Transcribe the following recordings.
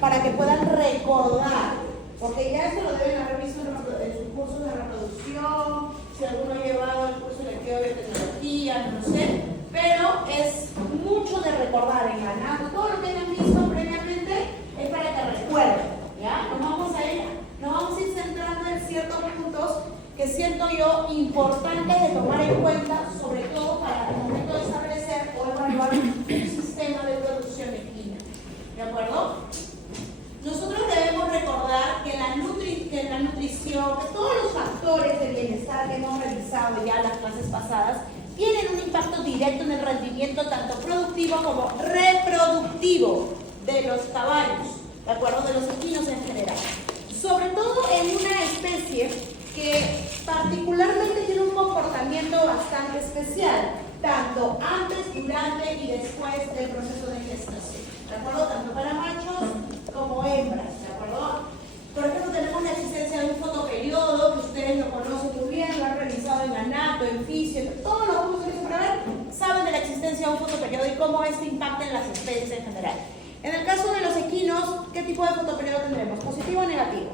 para que puedan recordar, porque ya esto lo deben haber visto en sus cursos de reproducción, si alguno ha llevado el curso de biotecnología, no sé, pero es mucho de recordar en ganado. Todo lo que hayan visto previamente es para que recuerden, ¿ya? Nos vamos a ir centrando en ciertos puntos que siento yo importantes de tomar en cuenta, sobre todo para el momento de establecer o evaluar un sistema de producción equina. ¿De acuerdo? Nosotros debemos recordar que en la nutrición, que todos los factores de bienestar que hemos revisado ya en las clases pasadas, tienen un impacto directo en el rendimiento tanto productivo como reproductivo de los caballos, ¿de acuerdo? De los equinos en general. Sobre todo en una especie que particularmente tiene un comportamiento bastante especial, tanto antes, durante y después del proceso de gestación, ¿de acuerdo? Tanto para machos como hembras, ¿de acuerdo? Por ejemplo, tenemos la existencia de un fotoperiodo, que ustedes lo conocen muy bien, lo han revisado en anato, en fisio, todos los cursos que para ver saben de la existencia de un fotoperiodo y cómo este impacta en las especies en general. En el caso de los equinos, ¿qué tipo de fotoperiodo tendremos? ¿Positivo o negativo?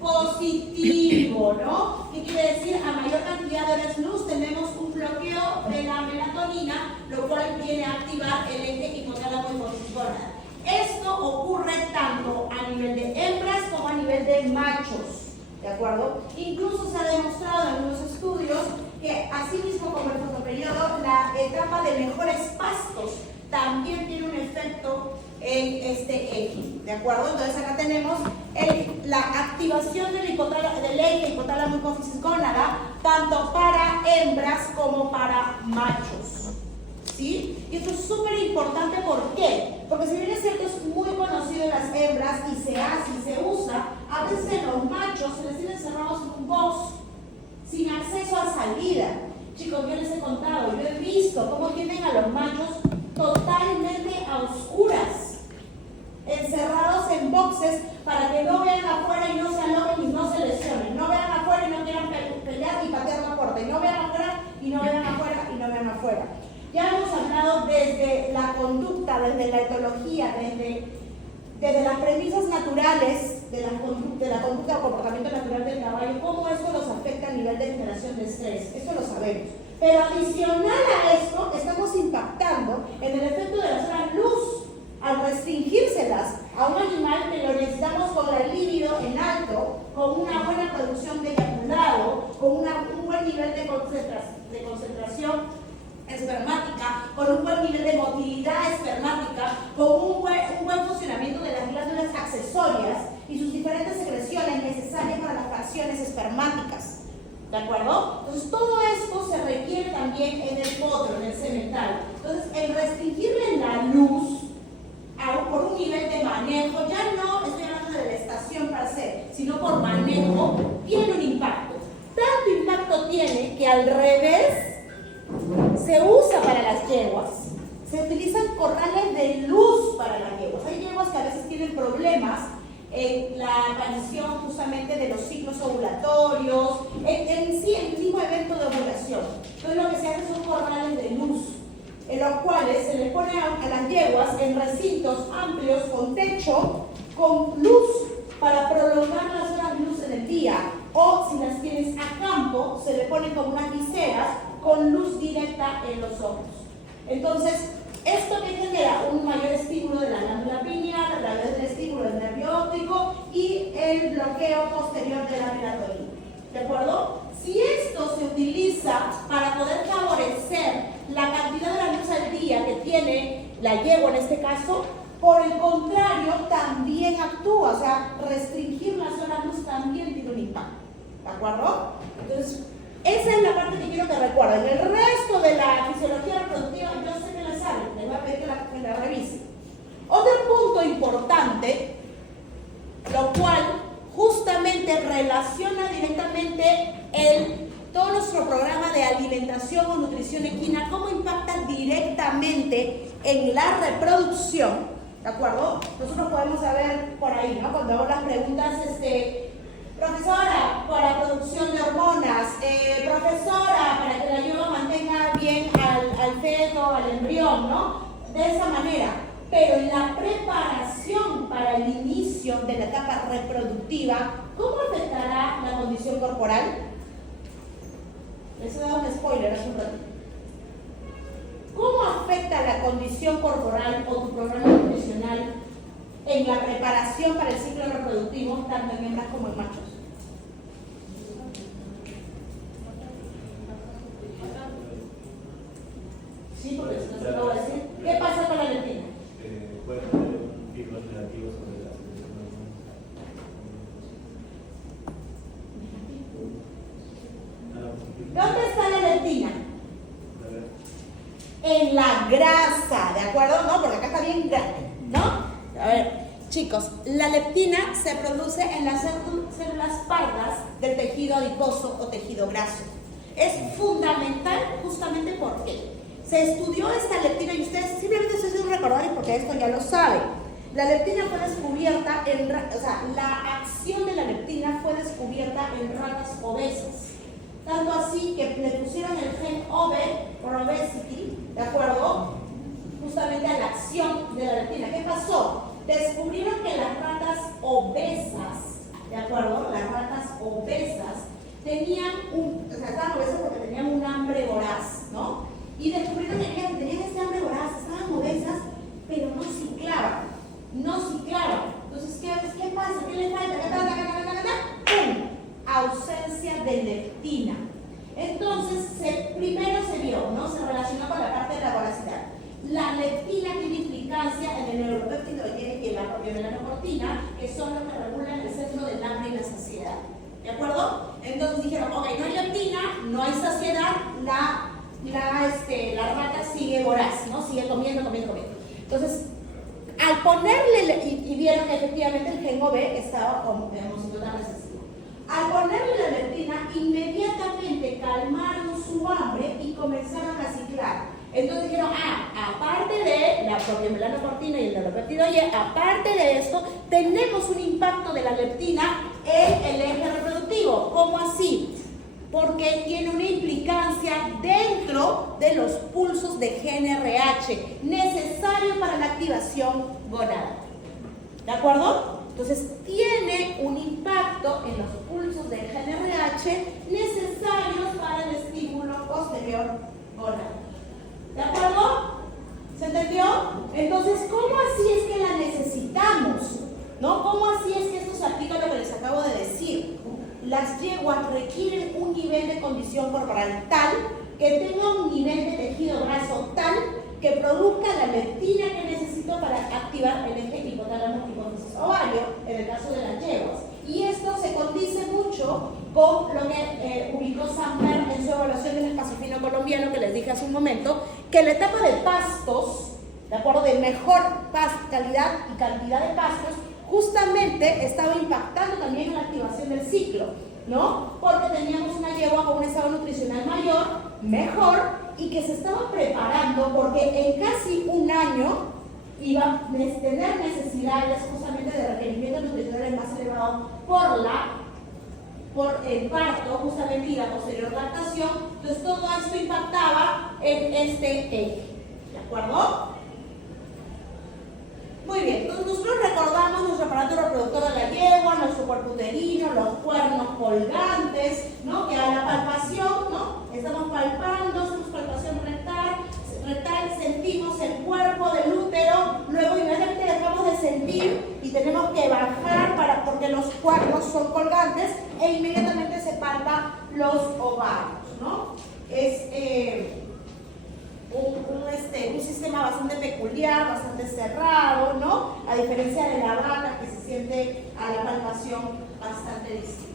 Positivo, ¿no? ¿Qué quiere decir? A mayor cantidad de horas luz tenemos un bloqueo de la melatonina, lo cual viene a activar el eje hipotálamo hipofisgónada. Esto ocurre tanto a nivel de hembras como a nivel de machos, ¿de acuerdo? Incluso se ha demostrado en algunos estudios que así mismo como el fotoperiodo, la etapa de mejores pastos también tiene un efecto en este eje, ¿de acuerdo? Entonces acá tenemos la activación del eje hipotálamo hipofisgónada tanto para hembras como para machos, ¿sí? Y esto es súper importante, ¿por qué? Porque si bien es cierto, es muy conocido en las hembras y se hace y se usa, a veces en los machos se les tiene encerrados en un box sin acceso a salida. Chicos, yo les he contado, yo he visto cómo tienen a los machos totalmente a oscuras, encerrados en boxes para que no vean afuera y no se alojen y no se lesionen, no vean afuera y no quieran pelear y patear la puerta, y no vean afuera y no vean afuera y no vean afuera. Ya hemos hablado desde la conducta, desde la etología, desde las premisas naturales de la conducta o comportamiento natural del caballo, cómo esto los afecta a nivel de generación de estrés, esto lo sabemos. Pero adicional a esto, estamos impactando en el efecto de las horas luz, al restringírselas a un animal que lo necesitamos con la libido en alto, con una buena producción de eyaculado, con un buen nivel de concentración espermática, con un buen nivel de motilidad espermática, con un buen funcionamiento de las glándulas accesorias y sus diferentes secreciones necesarias para las fracciones espermáticas. ¿De acuerdo? Entonces todo esto se requiere también en el potro, en el semental. Entonces el restringirle la luz por un nivel de manejo, ya no estoy hablando de la estación per se, sino por manejo, tiene un impacto. Tanto impacto tiene que al revés se usa para las yeguas. Se utilizan corrales de luz para las yeguas. Hay yeguas que a veces tienen problemas en la aparición justamente de los ciclos ovulatorios, en sí el mismo evento de ovulación. Entonces lo que se hace son corrales de luz, en los cuales se les pone a las yeguas en recintos amplios con techo, con luz para prolongar las horas luz en el día, o si las tienes a campo, se le ponen como unas viseras con luz directa en los ojos. Entonces, esto que genera un mayor estímulo de la glándula pineal a través del estímulo del nervio óptico y el bloqueo posterior de la melatonina. ¿De acuerdo? Si esto se utiliza para poder favorecer la cantidad de la luz al día que tiene la yegua en este caso, por el contrario, también actúa, o sea, restringir las horas luz también tiene un impacto. ¿De acuerdo? Entonces, esa es la parte que quiero que recuerden. El resto de la fisiología reproductiva, yo sé que la saben, les voy a pedir que la revisen. Otro punto importante, lo cual justamente relaciona directamente todo nuestro programa de alimentación o nutrición equina, cómo impacta directamente en la reproducción, ¿de acuerdo? Nosotros podemos saber por ahí, ¿no? Cuando hago las preguntas, profesora, para producción de hormonas, profesora, para que la yegua mantenga bien al feto, al embrión, ¿no? de esa manera, pero en la preparación para el inicio de la etapa reproductiva, ¿cómo afectará la condición corporal? Les he dado un spoiler hace un ratito. ¿Cómo afecta la condición corporal o tu programa nutricional en la preparación para el ciclo reproductivo, tanto en hembras como en machos? Sí, porque si no se lo voy a decir. ¿Qué pasa con la leptina? Puede tener efectos negativos sobre la ¿Dónde está la leptina? En la grasa, ¿de acuerdo? ¿No? Porque acá está bien grande, ¿no? A ver, chicos, la leptina se produce en las células pardas del tejido adiposo o tejido graso. Es fundamental justamente porque se estudió esta leptina y ustedes simplemente estoy haciendo un recordatorio porque esto ya lo saben. La leptina fue descubierta la acción de la leptina fue descubierta en ratas obesas. Tanto así que le pusieron el gen OBE, por obesity, ¿de acuerdo? Justamente a la acción de la leptina. ¿Qué pasó? Descubrieron que las ratas obesas, ¿de acuerdo? Las ratas obesas tenían estaban obesas porque tenían un hambre voraz, ¿no? Y descubrieron que tenían ese hambre voraz, estaban obesas, pero no ciclaban. Entonces, ¿qué pasa? ¿Qué le falta? ¡Pum! Ausencia de leptina. Entonces, primero se vio, ¿no? Se relacionó con la parte de la voracidad. La leptina tiene implicancia en el neuropéptido y en la propiomelaanocortina, que son los que regulan el centro del hambre y la saciedad. ¿De acuerdo? Entonces dijeron, ok, no hay leptina, no hay saciedad, la rata sigue voraz, ¿no? Sigue comiendo. Entonces, al ponerle, y vieron que efectivamente el gen OB estaba como total recesivo. Al ponerle la leptina, inmediatamente calmaron su hambre y comenzaron a ciclar. Entonces dijeron, aparte de la propiomelaanocortina y el neuropéptido Y, aparte de esto, tenemos un impacto de la leptina en el eje reproductivo. ¿Cómo así? Porque tiene una implicancia dentro de los pulsos de GnRH necesario para la activación gonadal. ¿De acuerdo? Entonces, tiene un impacto en los pulsos de GnRH necesarios para el estímulo posterior gonadal. ¿De acuerdo? ¿Se entendió? Entonces, ¿cómo así es que la necesitamos? ¿No? ¿Cómo así es que esto se aplica a lo que les acabo de decir? Las yeguas requieren un nivel de condición corporal tal que tenga un nivel de tejido graso tal que produzca la leptina que necesito para activar el eje hipotálamo hipófisis ovario, en el caso de las yeguas. Y esto se condice mucho con lo que ubicó Samper en su evaluación del espacio fino colombiano, que les dije hace un momento, que la etapa de pastos, de acuerdo, de mejor calidad y cantidad de pastos, justamente estaba impactando también en la activación del ciclo, ¿no? Porque teníamos una yegua con un estado nutricional mejor, y que se estaba preparando porque en casi un año iba a tener necesidades justamente de requerimientos nutricionales más elevados por el parto, justamente, y la posterior lactación. Entonces todo esto impactaba en este eje, ¿de acuerdo? Muy bien, entonces nosotros recordamos nuestro aparato reproductor de la yegua, nuestro cuerpo uterino, los cuernos colgantes, ¿no? Que a la palpación, ¿no? Estamos palpando, hacemos palpación rectal, sentimos el cuerpo del útero, luego inmediatamente dejamos de sentir y tenemos que bajar porque los cuernos son colgantes e inmediatamente se palpa los ovarios, ¿no? Es un sistema bastante peculiar, bastante cerrado, ¿no? A diferencia de la vaca, que se siente a la palpación bastante distinta.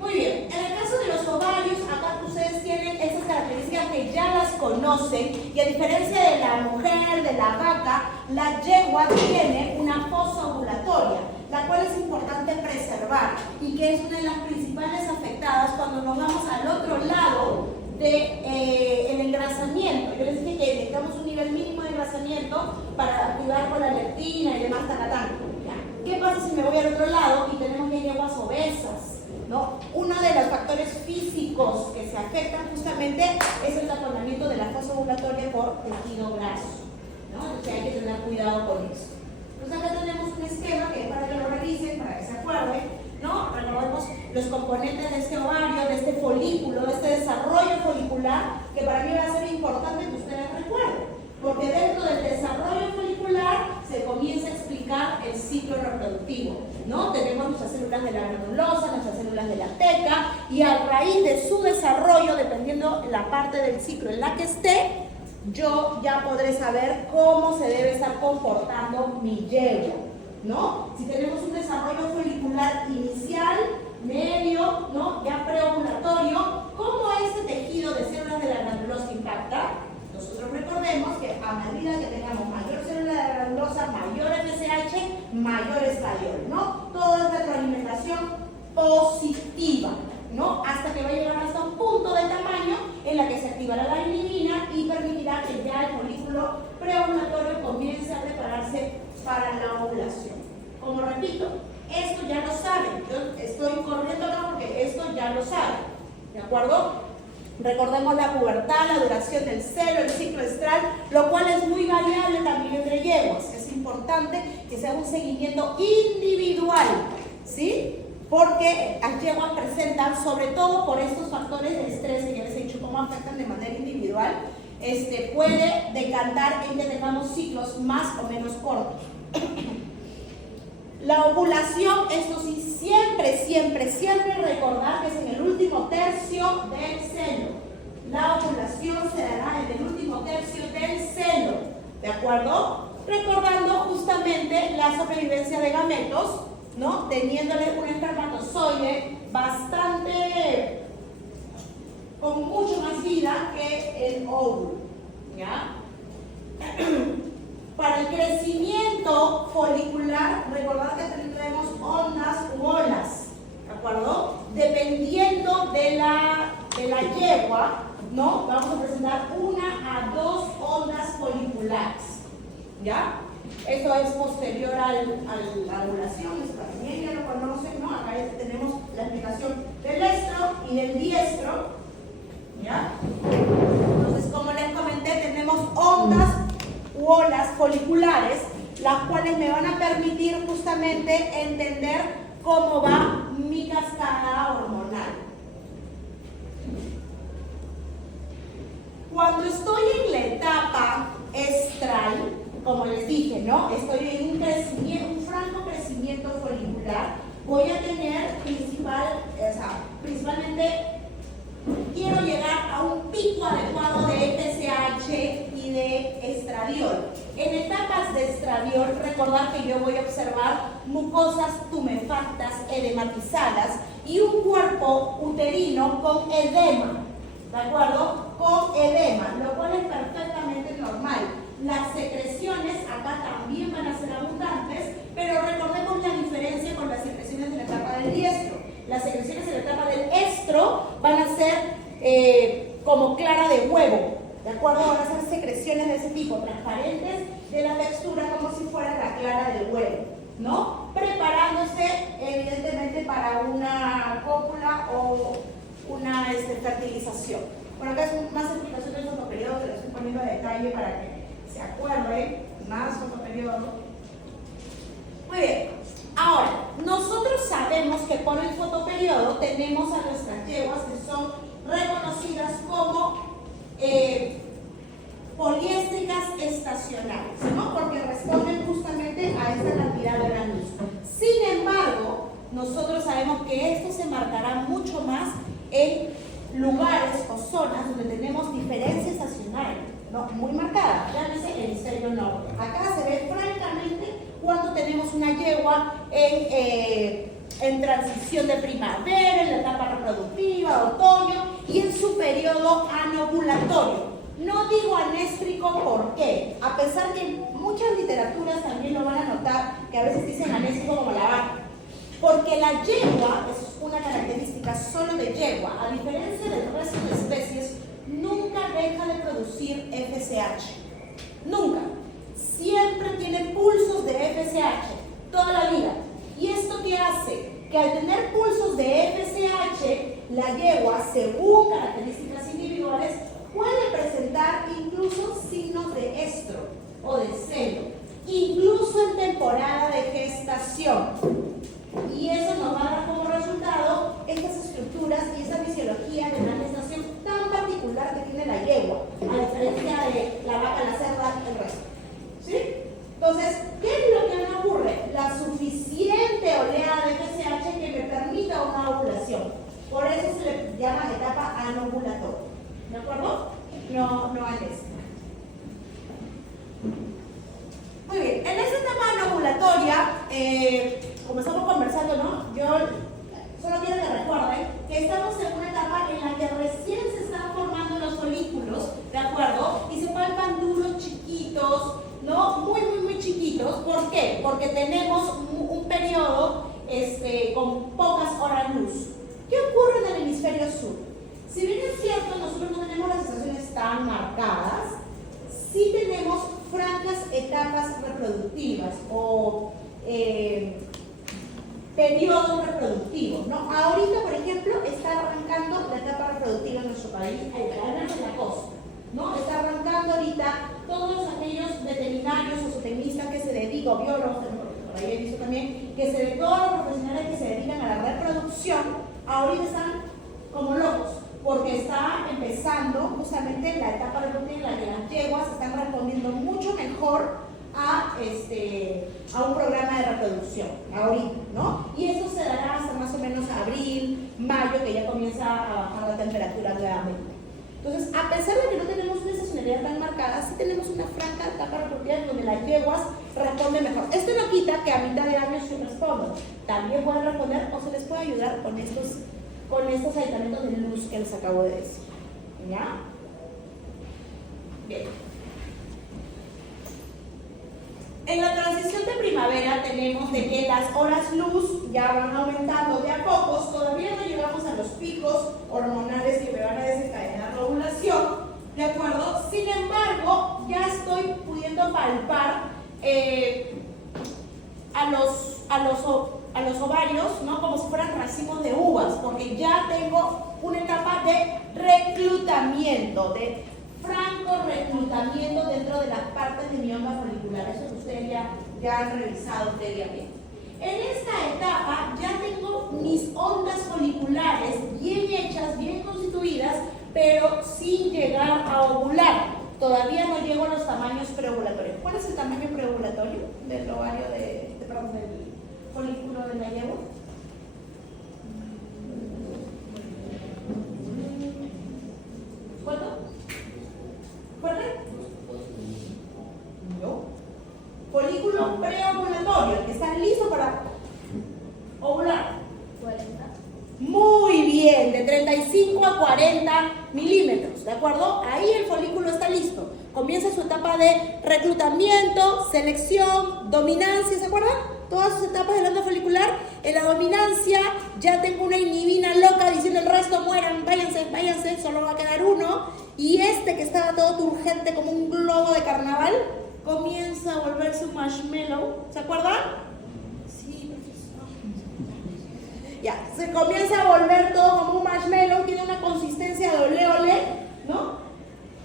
Muy bien, en el caso de los ovarios, acá ustedes tienen esas características que ya las conocen, y a diferencia de la mujer, de la vaca, la yegua tiene una fosa ovulatoria, la cual es importante preservar y que es una de las principales afectadas cuando nos vamos al otro lado del engrasamiento. Yo les dije que necesitamos un nivel mínimo de engrasamiento para activar con la leptina y demás, ¿Qué pasa si me voy al otro lado y tenemos yeguas obesas? ¿No? Uno de los factores físicos que se afectan justamente es el taponamiento de la fosa ovulatoria por tejido graso, ¿no? recuerden, ¿no? Recordemos los componentes de este ovario, de este folículo, de este desarrollo folicular, que para mí va a ser importante que ustedes recuerden. Porque dentro del desarrollo folicular se comienza a explicar el ciclo reproductivo, ¿no? Tenemos nuestras células de la granulosa, nuestras células de la teca, y a raíz de su desarrollo, dependiendo la parte del ciclo en la que esté, yo ya podré saber cómo se debe estar comportando mi yegua, ¿no? Si tenemos un desarrollo folicular inicial, medio, ¿no? Ya preovulatorio, ¿cómo ese tejido de células de la granulosa impacta? Nosotros recordemos que a medida que tengamos mayor célula de la granulosa, mayor FSH, mayor estradiol, ¿no? Todo es retroalimentación positiva, ¿no? Hasta que va a llegar hasta un punto de tamaño en la que se activará la inhibina y permitirá que ya el folículo preovulatorio comience a prepararse para la ovulación. Como repito, esto ya lo saben, yo estoy corriendo acá porque esto ya lo saben, ¿de acuerdo? Recordemos la pubertad, la duración del celo, el ciclo estral, lo cual es muy variable también entre yeguas. Es importante que se haga un seguimiento individual, ¿sí? Porque las yeguas presentan, sobre todo por estos factores de estrés que ya les he dicho cómo afectan de manera individual, puede decantar en que tengamos ciclos más o menos cortos. La ovulación, esto sí, siempre recordar que es en el último tercio del celo. La ovulación se dará en el último tercio del celo, ¿de acuerdo? Recordando justamente la sobrevivencia de gametos, ¿no? Teniéndole un espermatozoide bastante, con mucho más vida que el óvulo, ¿ya? Para el crecimiento folicular, recordad que tenemos ondas u olas, ¿de acuerdo? Dependiendo de la yegua, ¿no? Vamos a presentar 1 a 2 ondas foliculares, ¿ya? Esto es posterior a la ovulación, esto también ya lo conocen, ¿no? Acá tenemos la explicación del estro y del diestro, ¿ya? Entonces, como les comenté, tenemos ondas u olas foliculares, las cuales me van a permitir justamente entender cómo va mi cascada hormonal. Cuando estoy en la etapa estral, como les dije, ¿no? Estoy en un franco crecimiento folicular, voy a tener principalmente quiero llegar a un pico adecuado de FSH y de estradiol. En etapas de estradiol, recordad que yo voy a observar mucosas tumefactas edematizadas y un cuerpo uterino con edema, ¿de acuerdo? Con edema, lo cual es perfectamente normal. Las secreciones acá también van a ser abundantes, pero recordemos la diferencia con las secreciones en la etapa del diestro. Las secreciones en la etapa del estro van a ser como clara de huevo, ¿de acuerdo? Van a ser secreciones de ese tipo, transparentes, de la textura como si fuera la clara del huevo, ¿no? Preparándose evidentemente para una cópula o una fertilización. Bueno, acá es más explicación del fotoperiodo, que lo estoy poniendo a detalle para que se acuerden, más fotoperiodo. Muy bien. Ahora, nosotros sabemos que por el fotoperiodo tenemos a nuestras yeguas que son reconocidas como poliéstricas estacionales, ¿no? Porque responden justamente a esta cantidad de granos. Sin embargo, nosotros sabemos que esto se marcará mucho más en lugares o zonas donde tenemos diferencia estacional, ¿no? Muy marcada, llámese el hemisferio norte. Acá se ve francamente cuando tenemos una yegua en transición de primavera, en la etapa reproductiva, otoño y en su periodo anovulatorio. No digo anéstrico, ¿por qué? A pesar que muchas literaturas también lo van a notar, que a veces dicen anéstrico como la vaca. Porque la yegua es una característica solo de yegua, a diferencia del resto de especies, nunca deja de producir FSH. Nunca. Siempre tiene pulsos de FSH, toda la vida. ¿Y esto qué hace? Que al tener pulsos de FSH, la yegua, según características individuales, puede presentar incluso signos de estro o de celo, incluso en temporada de gestación. Y eso nos va a dar como resultado estas estructuras y esa fisiología de la gestación tan particular que tiene la yegua, a diferencia de la vaca, la cerda y el resto. ¿Sí? Entonces, ¿qué es lo que me ocurre? La suficiente oleada de FSH que me permita una ovulación. Por eso se le llama etapa anovulatoria. ¿De acuerdo? No antes. Muy bien, en esta etapa anovulatoria, como estamos conversando, ¿no? Yo solo quiero que recuerden que estamos en una etapa en la que recién se están formando los folículos, ¿de acuerdo? Y se palpan duros chiquitos, ¿no? Muy chiquitos. ¿Por qué? Porque tenemos un periodo con pocas horas luz. ¿Qué ocurre en el hemisferio sur? Si bien es cierto, nosotros no tenemos las estaciones tan marcadas, sí tenemos francas etapas reproductivas o periodos reproductivos, ¿no? Ahorita, por ejemplo, está arrancando la etapa reproductiva en nuestro país, al menos en la costa, ¿no? Está arrancando ahorita todos aquellos veterinarios o zootecnistas que se dedican, o biólogos, por ahí he visto también, todos los profesionales que se dedican a la reproducción, ahorita están como locos, porque está empezando justamente la etapa reproductiva en la que las yeguas están respondiendo mucho mejor a un programa de reproducción, ahorita, ¿no? Y eso se dará hasta más o menos abril, mayo, que ya comienza a bajar la temperatura nuevamente. Entonces, a pesar de que no tenemos una estacionalidad tan marcada, sí tenemos una franca etapa reproductiva en donde las yeguas responden mejor. Esto no quita que a mitad de año sí respondan. También pueden responder o se les puede ayudar con estos aislamientos de luz que les acabo de decir. ¿Ya? Bien. En la transición de primavera tenemos de que las horas luz ya van aumentando de a pocos, todavía no llegamos a los picos hormonales que me van a desencadenar la ovulación, ¿de acuerdo? Sin embargo, ya estoy pudiendo palpar a los ovarios, ¿no? Como si fueran racimos de uvas, porque ya tengo una etapa de reclutamiento, de franco reclutamiento dentro de las partes de mi onda folicular. Eso que ustedes ya han revisado previamente. En esta etapa ya tengo mis ondas foliculares bien hechas, bien constituidas, pero sin llegar a ovular. Todavía no llego a los tamaños preovulatorios. ¿Cuál es el tamaño preovulatorio del ovario del folículo de la yegua? ¿Cuánto? ¿Fuerte? No. Folículo preovulatorio, que están listos para ovular. 40. Muy bien, de 35 a 40 milímetros, ¿de acuerdo? Ahí el folículo está listo. Comienza su etapa de reclutamiento, selección, dominancia, ¿se acuerdan? Todas sus etapas del onda folicular. En la dominancia ya tengo una inhibina loca diciendo el resto mueran, váyanse, solo va a quedar uno. Y que estaba todo turgente como un globo de carnaval, comienza a volverse un marshmallow. ¿Se acuerdan? Sí, profesor. Ya, se comienza a volver todo como un marshmallow, tiene una consistencia de ole, ¿no?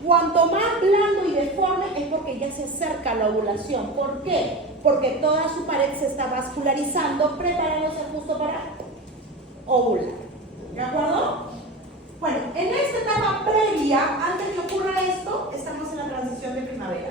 Cuanto más blando y deforme es porque ya se acerca a la ovulación. ¿Por qué? Porque toda su pared se está vascularizando, preparándose justo para ovular. ¿De acuerdo? Bueno, en esta etapa previa, antes que ocurra esto, estamos en la transición de primavera,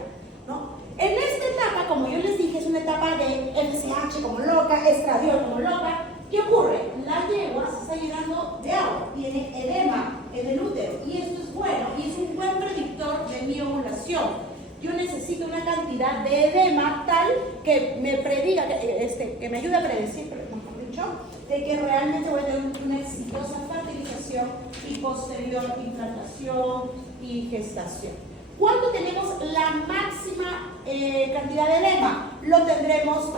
¿no? En esta etapa, como yo les dije, es una etapa de FSH como loca, estradiol como loca. ¿Qué ocurre? La yegua se está llenando de agua, tiene edema en el útero, y esto es bueno, y es un buen predictor de mi ovulación. Yo necesito una cantidad de edema tal que me prediga, que me ayude a predecir, mejor dicho, de que realmente voy a tener una exitosa fertilización y posterior implantación y gestación. ¿Cuándo tenemos la máxima cantidad de edema? Lo tendremos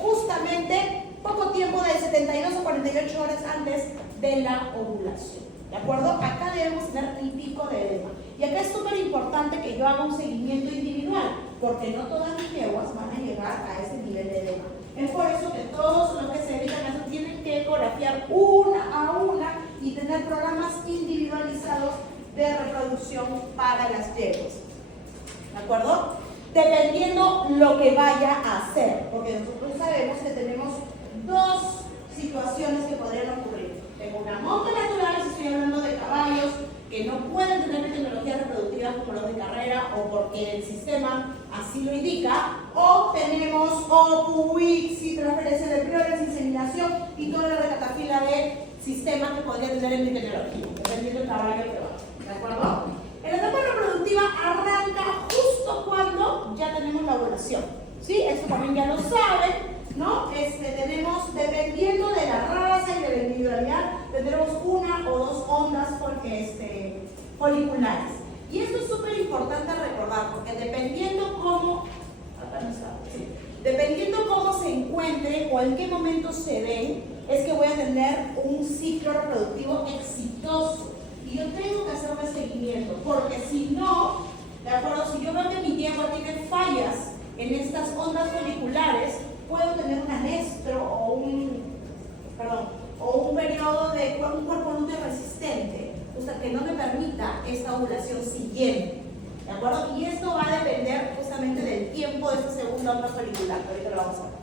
justamente poco tiempo de 72 a 48 horas antes de la ovulación. ¿De acuerdo? Acá debemos tener el pico de edema. Y acá es súper importante que yo haga un seguimiento individual, porque no todas mis yeguas van a llegar a ese nivel de edema. Es por eso que todos los que se dedican a eso tienen que ecografiar una a una y tener programas individualizados de reproducción para las yeguas. ¿De acuerdo? Dependiendo lo que vaya a hacer, porque nosotros sabemos que tenemos dos situaciones que podrían ocurrir. Tengo una monta natural, si estoy hablando de caballos que no pueden tener tecnología reproductiva como los de carrera o porque el sistema así lo indica, o tenemos OPUIC, transferencia de embriones, inseminación y toda la recatafila de sistemas que podría tener el tecnología, dependiendo del caballo que va. ¿De acuerdo? La etapa reproductiva arranca justo cuando ya tenemos la ovulación. ¿Sí? Eso también ya lo saben, ¿no? Tenemos, dependiendo de la raza y de la individualidad, tendremos una o dos ondas foliculares. Y esto es súper importante recordar, porque dependiendo cómo se encuentre o en qué momento se den, es que voy a tener un ciclo reproductivo exitoso. Y yo tengo que hacerme seguimiento, porque si no, ¿de acuerdo? Si yo veo que mi yegua tiene fallas en estas ondas foliculares, puedo tener un anestro o un periodo de un cuerpo lúteo resistente, o sea, que no me permita esta ovulación siguiente, ¿de acuerdo? Y esto va a depender justamente del tiempo de esta segunda onda folicular, que ahorita lo vamos a ver.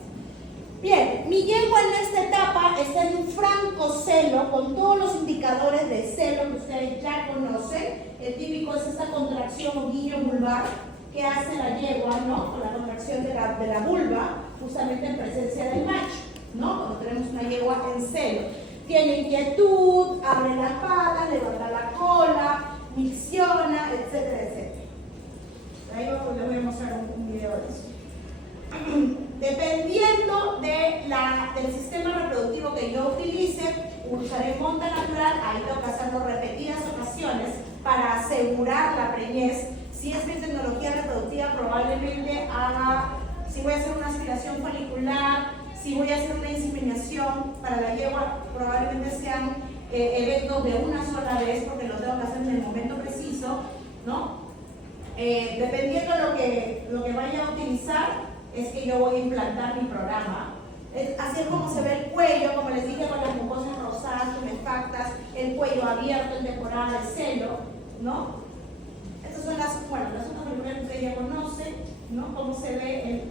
Bien, mi yegua en esta etapa está en un franco celo con todos los indicadores de celo que ustedes ya conocen. El típico es esta contracción o guiño vulvar que hace la yegua, ¿no? Con la contracción de la vulva, justamente en presencia del macho, ¿no? Cuando tenemos una yegua en celo. Tiene inquietud, abre las patas, levanta la cola, micciona, etcétera, etcétera. Ahí les voy a mostrar un video de eso. Dependiendo del sistema reproductivo que yo utilice, usaré monta natural, ahí tengo que hacerlo repetidas ocasiones para asegurar la preñez. Si es mi tecnología reproductiva, probablemente si voy a hacer una aspiración folicular, si voy a hacer una inseminación para la yegua, probablemente sean eventos de una sola vez, porque lo tengo que hacer en el momento preciso, ¿no? Dependiendo de lo que vaya a utilizar, es que yo voy a implantar mi programa. Así es como se ve el cuello, como les dije, con las mucosas rosadas, tumefactas, el cuello abierto en temporada de celo, ¿no? Estas son las ondas foliculares que ustedes ya conocen, ¿no? Cómo se ve el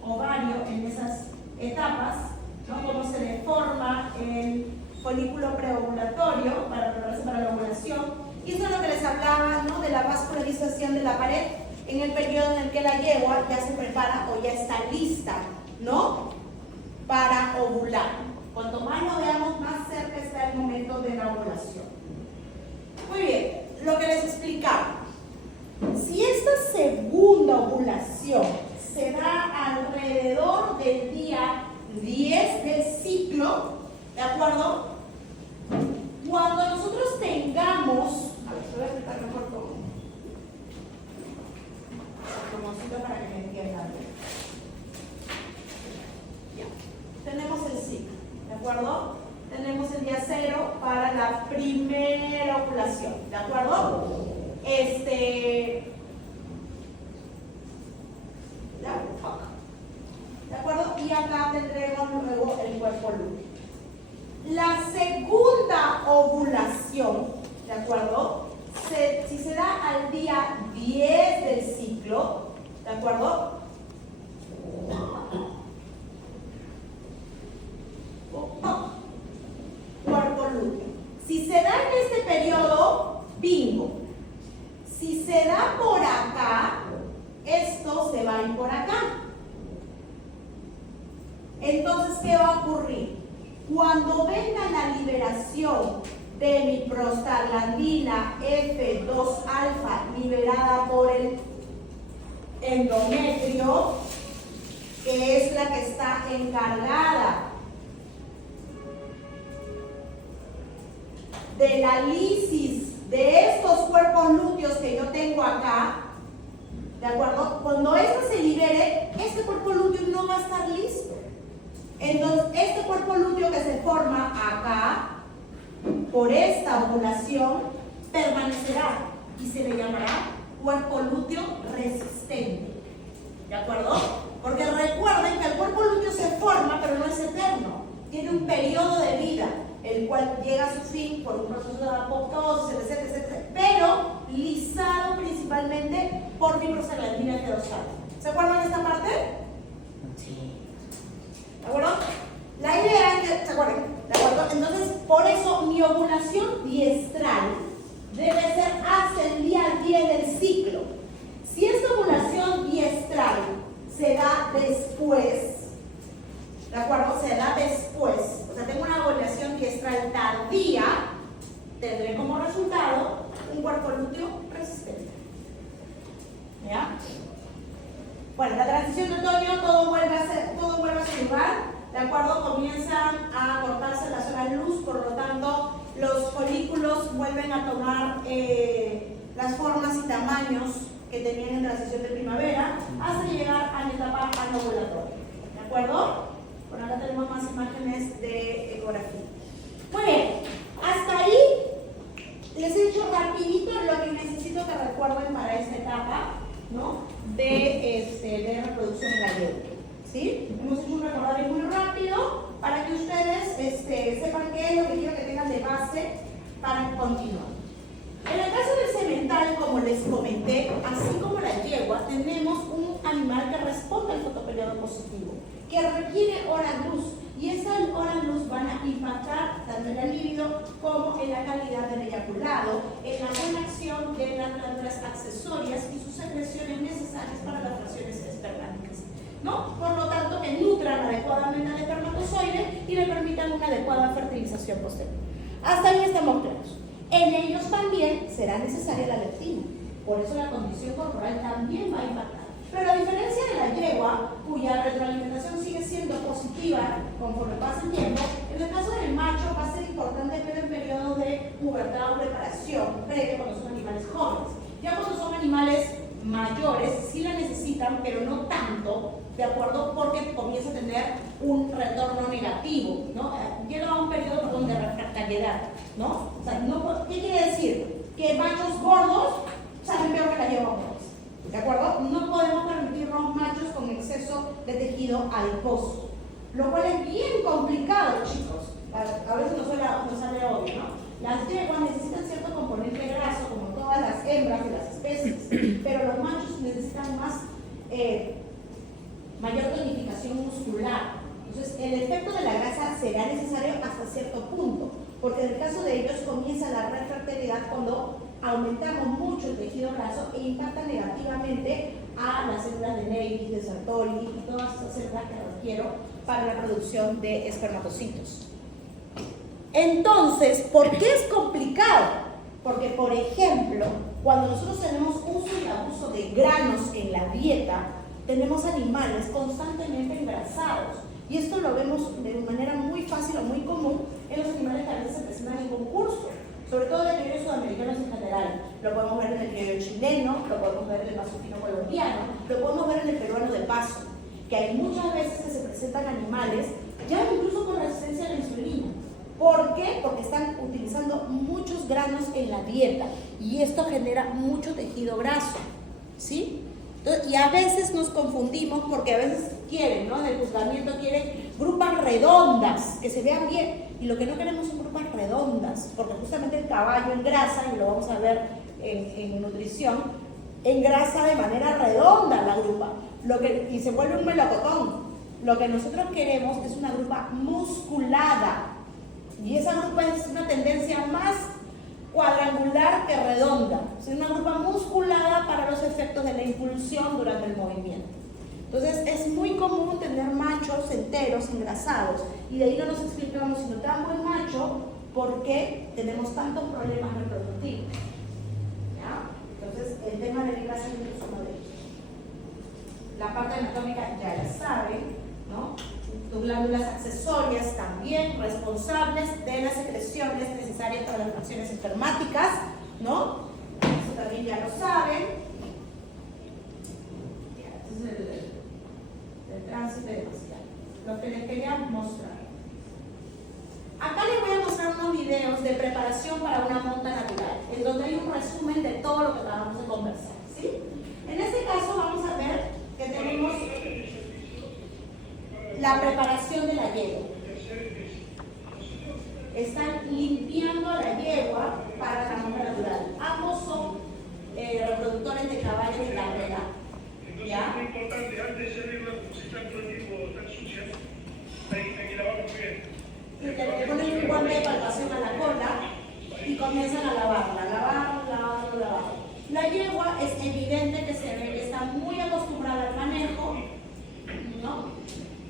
ovario en esas etapas, ¿no? Cómo se deforma el folículo preovulatorio para prepararse para la ovulación. Y eso es lo que les hablaba, ¿no? De la vascularización de la pared en el periodo en el que la yegua ya se prepara o ya está lista, ¿no? Para ovular. Cuanto más lo veamos, más cerca está el momento de la ovulación. Muy bien, lo que les explicaba. Si esta segunda ovulación se da alrededor del día 10 del ciclo, ¿de acuerdo? Cuando nosotros tengamos, a ver, voy a aplicar mejor como para que me entiendan. Ya. Tenemos el ciclo, ¿de acuerdo? Tenemos el día 0 para la primera ovulación, ¿de acuerdo? ¿De acuerdo? Y acá tendremos luego el cuerpo lúteo. La segunda ovulación, ¿de acuerdo? Si se da al día 10 del ciclo, ¿de acuerdo? Cuerpo lúteo. Si se da en este periodo, bingo. Si se da por acá, esto se va a ir por acá. Entonces, ¿qué va a ocurrir? Cuando venga la liberación de mi prostaglandina F2 alfa liberada por el endometrio, que es la que está encargada de la lisis de estos cuerpos lúteos que yo tengo acá, ¿de acuerdo? Cuando esto se libere, este cuerpo lúteo no va a estar listo. Entonces, este cuerpo lúteo que se forma acá, por esta ovulación, permanecerá y se le llamará cuerpo lúteo resistente. ¿De acuerdo? Porque recuerden que el cuerpo lúteo se forma, pero no es eterno. Tiene un periodo de vida, el cual llega a su fin por un proceso de apoptosis, etc., etc., pero lisado principalmente por mi prostaglandina F2 alfa. ¿Se acuerdan de esta parte? Sí. ¿De acuerdo? La idea es que, ¿se acuerdan? ¿De acuerdo? Entonces, por eso mi ovulación diestral debe ser hasta el día 10 del ciclo. Si esta ovulación diestral se da después, ¿de acuerdo? Se da después, o sea, tengo una ovulación diestral tardía, tendré como resultado un cuerpo lúteo resistente. ¿Ya? Bueno, la transición de otoño, todo vuelve a su lugar. ¿De acuerdo? Comienzan a cortarse la zona luz, por lo tanto, los folículos vuelven a tomar las formas y tamaños que tenían en transición de primavera hasta llegar a la etapa anovulatoria. ¿De acuerdo? Bueno, acá tenemos más imágenes de ecografía. Muy bien, hasta ahí les he dicho rapidito lo que necesito que recuerden para esta etapa, ¿no? de reproducción en la yegua. ¿Sí? Hemos hecho un recordatorio muy rápido para que ustedes sepan qué es lo que quiero que tengan de base para continuar. En el caso del semental, como les comenté, así como la yegua, tenemos un animal que responde al fotoperiodo positivo, que requiere hora luz, y esas horas luz van a impactar tanto en el líbido como en la calidad del eyaculado, en la buena acción de las glándulas accesorias y sus secreciones necesarias para las fracciones espermáticas, ¿no? Por lo tanto, que nutran adecuadamente al espermatozoide y le permitan una adecuada fertilización posterior. Hasta ahí estamos claros. En ellos también será necesaria la leptina, por eso la condición corporal también va a impactar. Pero a diferencia de la yegua, cuya retroalimentación sigue siendo positiva conforme pasa el tiempo, en el caso del macho va a ser importante ver el periodo de pubertad o preparación previo cuando son animales jóvenes. Ya cuando son animales mayores sí la necesitan, pero no tanto, ¿de acuerdo? Porque comienza a tener un retorno negativo, ¿no? Llega a un periodo de refractariedad, ¿no? O sea, ¿qué quiere decir? Que machos gordos salen peor que la yegua gorda, ¿de acuerdo? No podemos permitirnos machos con exceso de tejido adiposo, lo cual es bien complicado, chicos. A veces nos sale obvio, ¿no? Las yeguas necesitan cierto componente graso, como todas las hembras de las especies, pero los machos necesitan mayor tonificación muscular. Entonces, el efecto de la grasa será necesario hasta cierto punto, porque en el caso de ellos comienza la refractariedad cuando aumentamos mucho el tejido graso e impacta negativamente a las células de Leydig, de Sertoli y todas esas células que requiero para la producción de espermatocitos. Entonces, ¿por qué es complicado? Porque, por ejemplo, cuando nosotros tenemos uso y abuso de granos en la dieta, tenemos animales constantemente engrasados. Y esto lo vemos de manera muy fácil o muy común en los animales que a veces se presentan en concurso, sobre todo en los criollos sudamericanos en general. Lo podemos ver en el criollo chileno, lo podemos ver en el paso fino colombiano, lo podemos ver en el peruano de paso, que hay muchas veces que se presentan animales ya incluso con resistencia a la insulina. ¿Por qué? Porque están utilizando muchos granos en la dieta y esto genera mucho tejido graso, ¿sí? Entonces, y a veces nos confundimos porque a veces quieren, ¿no? Del juzgamiento quieren grupas redondas, que se vean bien, y lo que no queremos son grupas redondas, porque justamente el caballo engrasa, y lo vamos a ver en nutrición, engrasa de manera redonda la grupa, y se vuelve un melocotón. Lo que nosotros queremos es una grupa musculada, y esa grupa es una tendencia más cuadrangular que redonda, es una grupa musculada para los efectos de la impulsión durante el movimiento. Entonces es muy común tener machos enteros engrasados y de ahí no nos explicamos, si no tan buen macho, por qué tenemos tantos problemas reproductivos. ¿Ya? Entonces el tema del engrasamiento es uno de ellos. La parte anatómica ya la saben, ¿no? Tus glándulas accesorias también responsables de las secreciones necesarias para las fracciones espermáticas, ¿no? Eso también ya lo saben. Este es el tránsito facial, lo que les quería mostrar. Acá les voy a mostrar unos videos de preparación para una monta natural, en donde hay un resumen de todo lo que acabamos de conversar, ¿sí? En este caso vamos a ver que tenemos la preparación de la yegua. Están limpiando a la yegua para la monta natural. Ambos son reproductores de caballos de carrera. ¿Ya? Es muy importante, antes de servirla, si está todo el tiempo tan sucia, hay que lavar y le ponen un guante de palpación a la cola y comienzan a lavarla. La yegua es evidente que se ve que está muy acostumbrada al manejo, ¿no?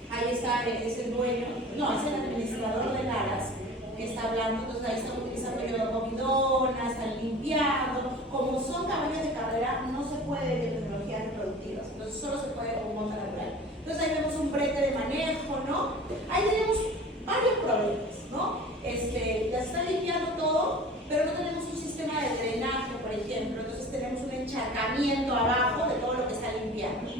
Ahí está, es el dueño, no, es el administrador de Laras que está hablando, entonces ahí están utilizando yodocovidona, están limpiando. Como son caballos de carrera, no se puede de tecnologías reproductivas, entonces solo se puede con monta natural. Entonces ahí vemos un brete de manejo, ¿no? Ahí tenemos varios problemas, ¿no? Ya está limpiando todo, pero no tenemos un sistema de drenaje, por ejemplo, entonces tenemos un encharcamiento abajo de todo lo que está limpiando,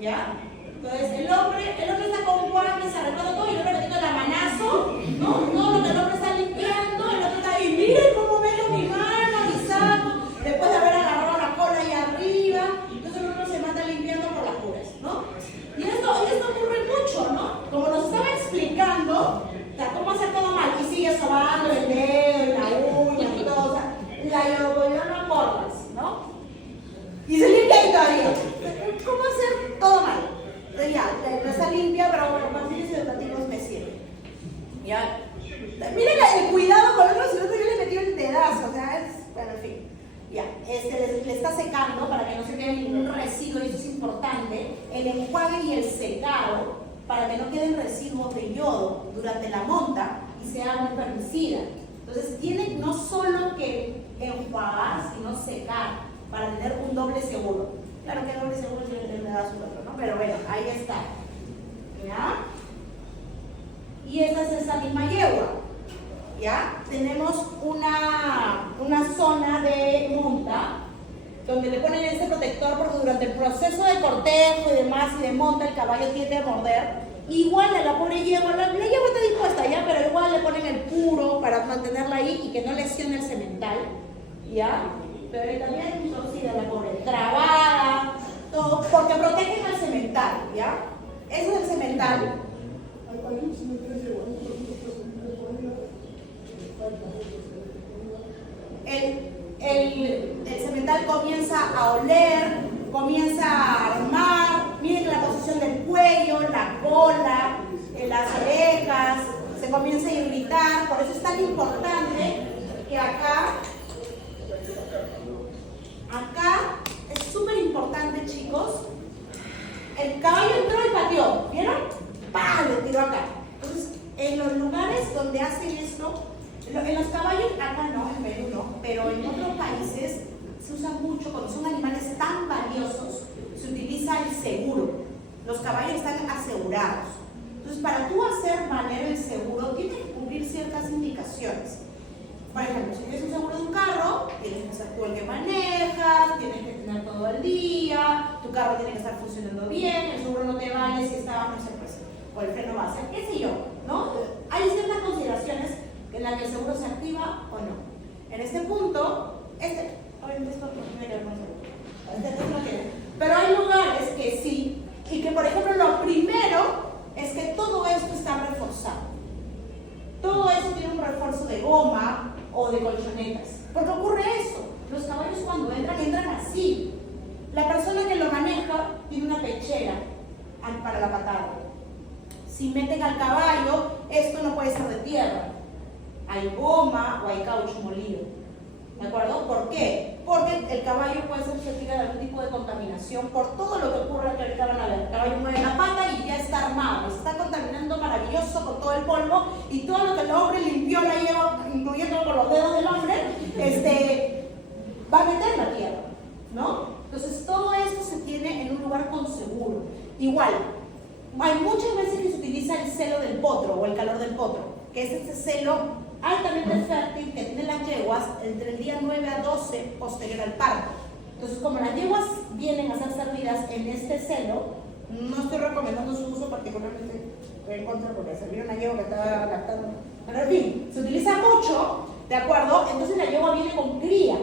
¿ya? Entonces el hombre está con guantes, arreglando todo y el otro le quita la manazo, ¿no? Todo lo que el hombre está limpiando, el otro está ahí, miren cómo meto mi mano, mi saco, después de haber agarrado la cola ahí arriba, entonces el otro se mata limpiando por las puras, ¿no? Y esto ocurre mucho, ¿no? Como nos estaba explicando, cómo hacer todo mal, y sigue sobando el dedo, la uña y todo, o sea, la yodocovidona porras, ¿no? Y se limpia ahí todavía. ¿Cómo hacer todo mal? Ya, no está limpia, pero bueno, para fines educativos me sirve. Ya. Miren el cuidado con el otro, si el otro yo le metí el dedazo, o sea, bueno, en fin. Ya, le está secando para que no se quede ningún residuo, y eso es importante. El enjuague y el secado, para que no queden residuos de yodo durante la monta y sea un herbicida. Entonces, tienen no solo que enjuagar, sino secar, para tener un doble seguro. Claro que doble seguro si le da su otro, ¿no? Pero bueno, ahí está. ¿Ya? Y esta es esa misma yegua. ¿Ya? Tenemos una zona de monta donde le ponen este protector porque durante el proceso de cortejo y demás y de monta el caballo tiende a morder. Igual a la pobre yegua, la yegua está dispuesta ya, pero igual le ponen el puro para mantenerla ahí y que no lesione el semental. ¿Ya? Pero también torcida la pobre, trabada, todo, porque protegen al semental, ¿ya? Ese es el semental. El semental comienza a oler, comienza a armar, miren la posición del cuello, la cola, las orejas, se comienza a irritar, por eso es tan importante que acá es súper importante, chicos. El caballo entró y pateó, ¿vieron? ¡Pam! Le tiró acá. Entonces, en los lugares donde hacen esto, en los caballos, acá no, en Perú no, pero en otros países se usa mucho, cuando son animales tan valiosos, se utiliza el seguro. Los caballos están asegurados. Entonces, para tú hacer valer el seguro, tienes que cumplir ciertas indicaciones. Por ejemplo, si tienes un seguro de un carro, tienes que ser tú el que manejas, tienes que tener todo el día, tu carro tiene que estar funcionando bien, el seguro no te vale si estaba, no sé, pues, o el freno va a ser, qué sé yo, ¿no? Hay ciertas consideraciones en las que el seguro se activa o no. En este punto, obviamente esto no tiene que ver con el seguro, no tiene. Pero hay lugares que sí, y que por ejemplo lo primero es que todo esto está reforzado. Todo eso tiene un refuerzo de goma o de colchonetas. ¿Por qué ocurre eso? Los caballos cuando entran así. La persona que lo maneja tiene una pechera para la patada. Si meten al caballo, esto no puede ser de tierra. Hay goma o hay caucho molido. ¿De acuerdo? ¿Por qué? Porque el caballo puede ser susceptible de algún tipo de contaminación por todo lo que ocurre que ahorita van a ver. El caballo mueve la pata y ya está armado, está contaminando maravilloso con todo el polvo y todo lo que el hombre limpió la lleva, incluyendo con los dedos del hombre, va a meter la tierra, ¿no? Entonces todo esto se tiene en un lugar con seguro. Igual, hay muchas veces que se utiliza el celo del potro o el calor del potro, que es ese celo altamente fértil que tienen las yeguas entre el día 9 a 12 posterior al parto. Entonces, como las yeguas vienen a ser servidas en este celo, no estoy recomendando su uso particularmente en contra porque servir una yegua que está lactando. Pero en fin, se utiliza mucho, ¿de acuerdo? Entonces la yegua viene con cría.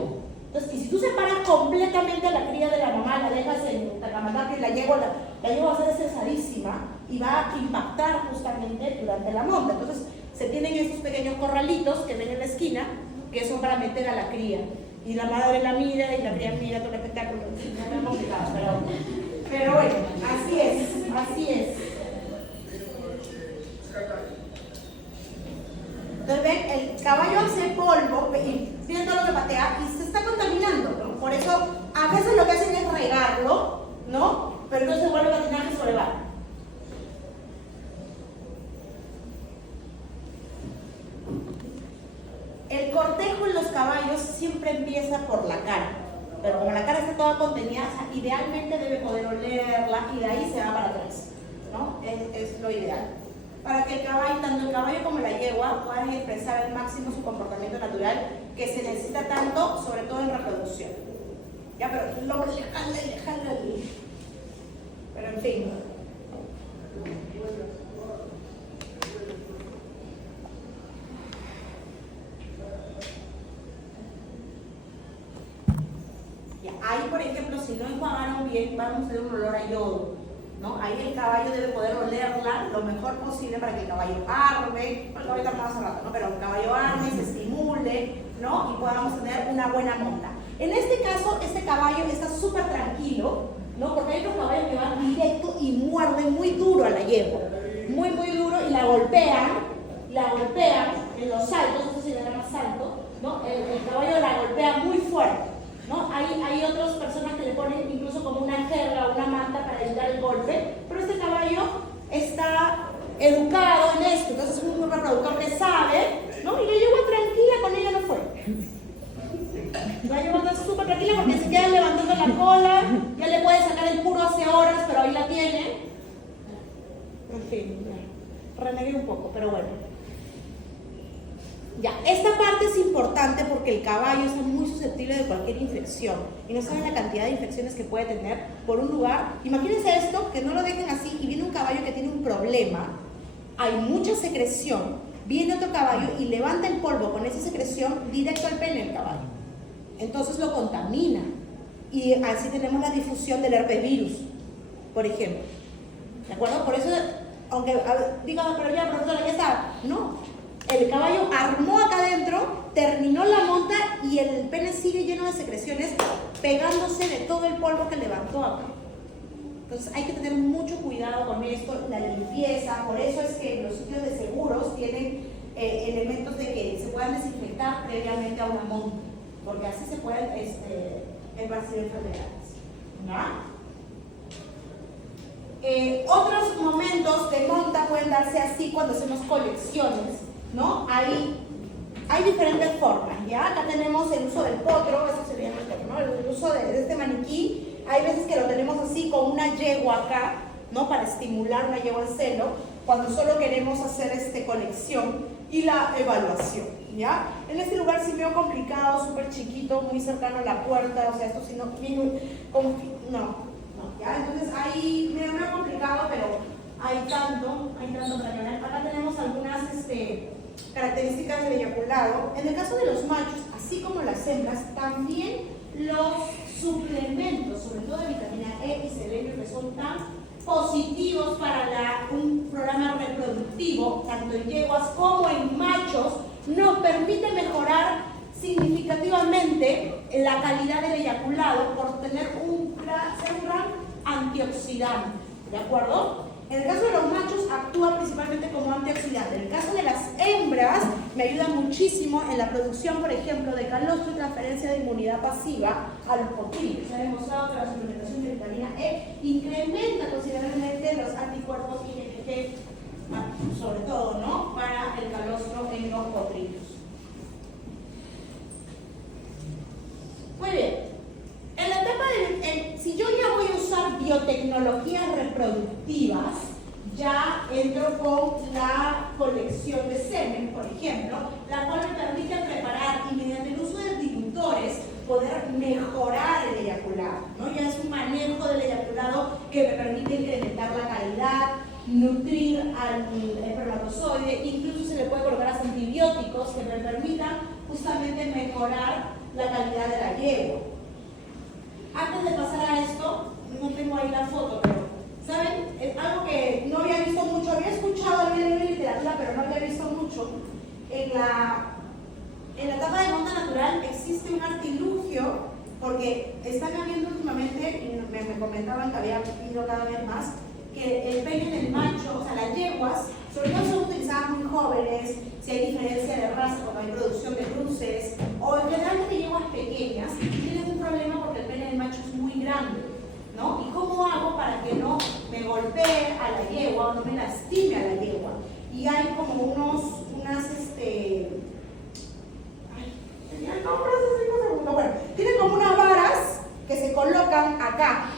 Entonces, y si tú separas completamente a la cría de la mamá, la dejas en Tacamalapa y la yegua va a ser cesadísima y va a impactar justamente durante la monta. Entonces, se tienen estos pequeños corralitos que ven en la esquina, que son para meter a la cría. Y la madre la mira y la cría mira todo el espectáculo. No es complicado, pero bueno, así es, así es. Entonces ven, el caballo hace polvo y tiene todo lo que patea y se está contaminando, ¿no? Por eso a veces lo que hacen es regarlo, ¿no? Pero entonces vuelve a patinaje sobre barro. El cortejo en los caballos siempre empieza por la cara, pero como la cara está toda contenida, idealmente debe poder olerla y de ahí se va para atrás, ¿no? Es lo ideal. Para que el caballo, tanto el caballo como la yegua, puedan expresar al máximo su comportamiento natural que se necesita tanto, sobre todo en reproducción. Ya, pero luego le jala. Pero en fin. Ya, ahí, por ejemplo, si no enjuagaron bien, vamos a tener un olor a yodo, ¿no? Ahí el caballo debe poder olerla lo mejor posible para que el caballo arme, el caballo está más rato, ¿no? Pero el caballo arme, se estimule, ¿no? Y podamos tener una buena monta. En este caso, este caballo está súper tranquilo, ¿no? Porque hay otros caballos que van directo y muerden muy duro a la yegua, muy duro, y la golpean en los saltos, eso se llama salto, ¿no? El caballo la golpea muy fuerte, ¿no? Hay otras personas que le ponen incluso como una jerga o una manta para evitar el golpe, pero este caballo está educado en esto, entonces es un reproductor que sabe, ¿no? Y la yegua tranquila con ella no fue. La yegua está súper tranquila porque se queda levantando la cola, ya le puede sacar el puro hace horas, pero ahí la tiene. En fin, renegué un poco, pero bueno. Ya, esta parte es importante porque el caballo está muy susceptible de cualquier infección y no saben la cantidad de infecciones que puede tener por un lugar. Imagínense esto, que no lo dejen así y viene un caballo que tiene un problema, hay mucha secreción, viene otro caballo y levanta el polvo con esa secreción directo al pene del caballo. Entonces lo contamina y así tenemos la difusión del herpes virus, por ejemplo. ¿De acuerdo? Por eso, aunque digan, pero ya, profesora, ya está, no. El caballo armó acá adentro, terminó la monta y el pene sigue lleno de secreciones pegándose de todo el polvo que levantó acá. Entonces hay que tener mucho cuidado con esto, la limpieza. Por eso es que los sitios de seguros tienen elementos de que se puedan desinfectar previamente a una monta, porque así se pueden esparcir enfermedades, ¿no? Otros momentos de monta pueden darse así cuando hacemos colecciones, ¿no? Hay diferentes formas, ¿ya? Acá tenemos el uso del potro, eso se llama el potro, ¿no? El uso de este maniquí. Hay veces que lo tenemos así con una yegua acá, ¿no? Para estimular una yegua en celo, cuando solo queremos hacer colección y la evaluación, ¿ya? En este lugar sí veo complicado, súper chiquito, muy cercano a la puerta, o sea, esto sí no, ¿ya? Entonces ahí me veo complicado, pero hay tanto para ganar. Acá tenemos algunas características del eyaculado. En el caso de los machos, así como las hembras, también los suplementos, sobre todo de vitamina E y selenio, que son tan positivos para un programa reproductivo, tanto en yeguas como en machos, nos permite mejorar significativamente la calidad del eyaculado por tener ser un gran antioxidante, ¿de acuerdo? En el caso de los machos actúa principalmente como antioxidante. En el caso de las hembras me ayuda muchísimo en la producción, por ejemplo, de calostro y transferencia de inmunidad pasiva a los potrillos. Se ha demostrado que la suplementación de vitamina E incrementa considerablemente los anticuerpos IgG, sobre todo, ¿no? Para el calostro en los potrillos. Muy bien. En la etapa si yo ya voy a usar biotecnologías reproductivas, ya entro con la colección de semen, por ejemplo, la cual me permite preparar y mediante el uso de dilutores poder mejorar el eyaculado, ¿no? Ya es un manejo del eyaculado que me permite incrementar la calidad, nutrir al espermatozoide, incluso se le puede colocar hasta antibióticos que me permitan justamente mejorar la calidad de la yegua. Antes de pasar a esto, no tengo ahí la foto, pero ¿saben? Es algo que no había visto mucho, había escuchado, había leído literatura, pero no había visto mucho. En la etapa de monta natural existe un artilugio, porque están habiendo últimamente, y me comentaban que había habido cada vez más, que el pene del macho, o sea, las yeguas, sobre todo son utilizadas muy jóvenes, si hay diferencia de raza, cuando hay producción de cruces, o generalmente yeguas pequeñas, tienen un problema porque el pene del macho es muy grande, ¿no? ¿Y cómo hago para que no me golpee a la yegua o no me lastime a la yegua? Y hay como tienen como unas varas que se colocan acá,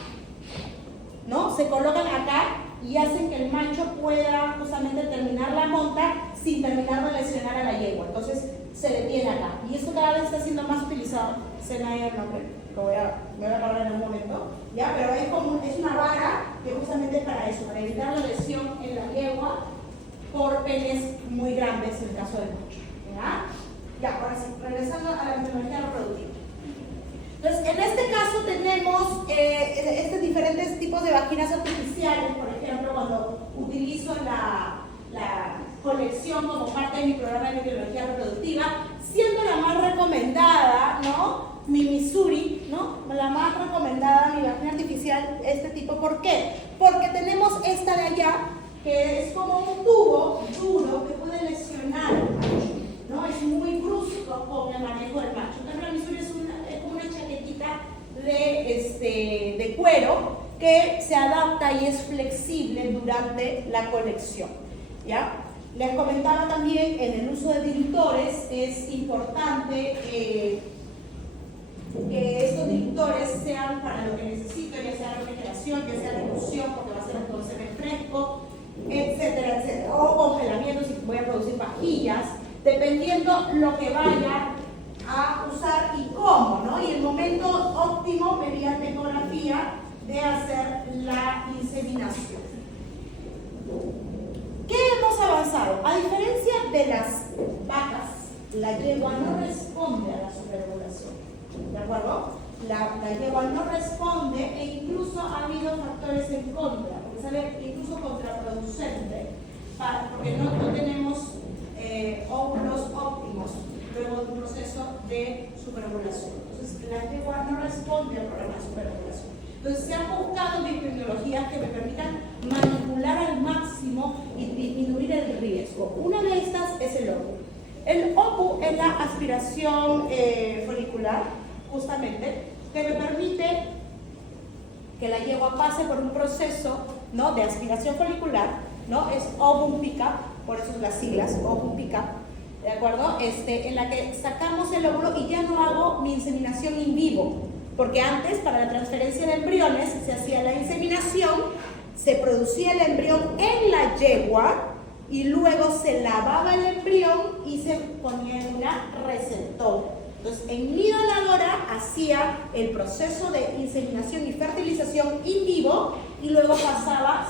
¿no? Se colocan acá y hacen que el macho pueda justamente terminar la monta sin terminar de lesionar a la yegua. Entonces se detiene acá. Y esto cada vez está siendo más utilizado. Se me ha ido el nombre, me voy a acordar en un momento. ¿Ya? Pero es una vara que justamente es para eso, para evitar la lesión en la yegua por penes muy grandes en el caso del macho. ¿Ya? Ya, ahora sí, regresando a la metodología reproductiva. Entonces, en este caso tenemos estos diferentes tipos de vaginas artificiales, por ejemplo, cuando utilizo la colección como parte de mi programa de microbiología reproductiva, siendo la más recomendada, ¿no? Mi Missouri, ¿no? La más recomendada, mi vagina artificial, este tipo. ¿Por qué? Porque tenemos esta de allá, que es como un tubo duro que puede lesionar al macho, ¿no? Es muy brusco con el manejo del macho. Entonces, la Missouri es como una chaquetita de cuero que se adapta y es flexible durante la colección, ¿ya? Les comentaba también en el uso de dilutores, es importante que estos dilutores sean para lo que necesito, ya sea refrigeración, ya sea dilución, porque va a ser entonces fresco, etcétera, etcétera, o congelamiento si voy a producir pajillas, dependiendo lo que vaya a usar y cómo, ¿no? Y el momento óptimo mediante ecografía de hacer la inseminación. ¿Qué hemos avanzado? A diferencia de las vacas, la yegua no responde a la superovulación, ¿de acuerdo? La yegua no responde e incluso ha habido factores en contra, porque sale incluso contraproducente, porque no tenemos óvulos óptimos luego de un proceso de superovulación. Entonces, la yegua no responde al problema de superovulación. Entonces, se han buscado tecnologías que me permitan manipular al máximo y disminuir el riesgo. Una de estas es el OPU. El OPU es la aspiración folicular, justamente, que me permite que la yegua pase por un proceso, ¿no?, de aspiración folicular, ¿no? Es ovum pick-up, por eso las siglas, ovum pick-up, ¿de acuerdo? En la que sacamos el óvulo y ya no hago mi inseminación in vivo, porque antes, para la transferencia de embriones, se hacía la inseminación, se producía el embrión en la yegua y luego se lavaba el embrión y se ponía en una receptora. Entonces, en mi donadora hacía el proceso de inseminación y fertilización in vivo y luego pasaba,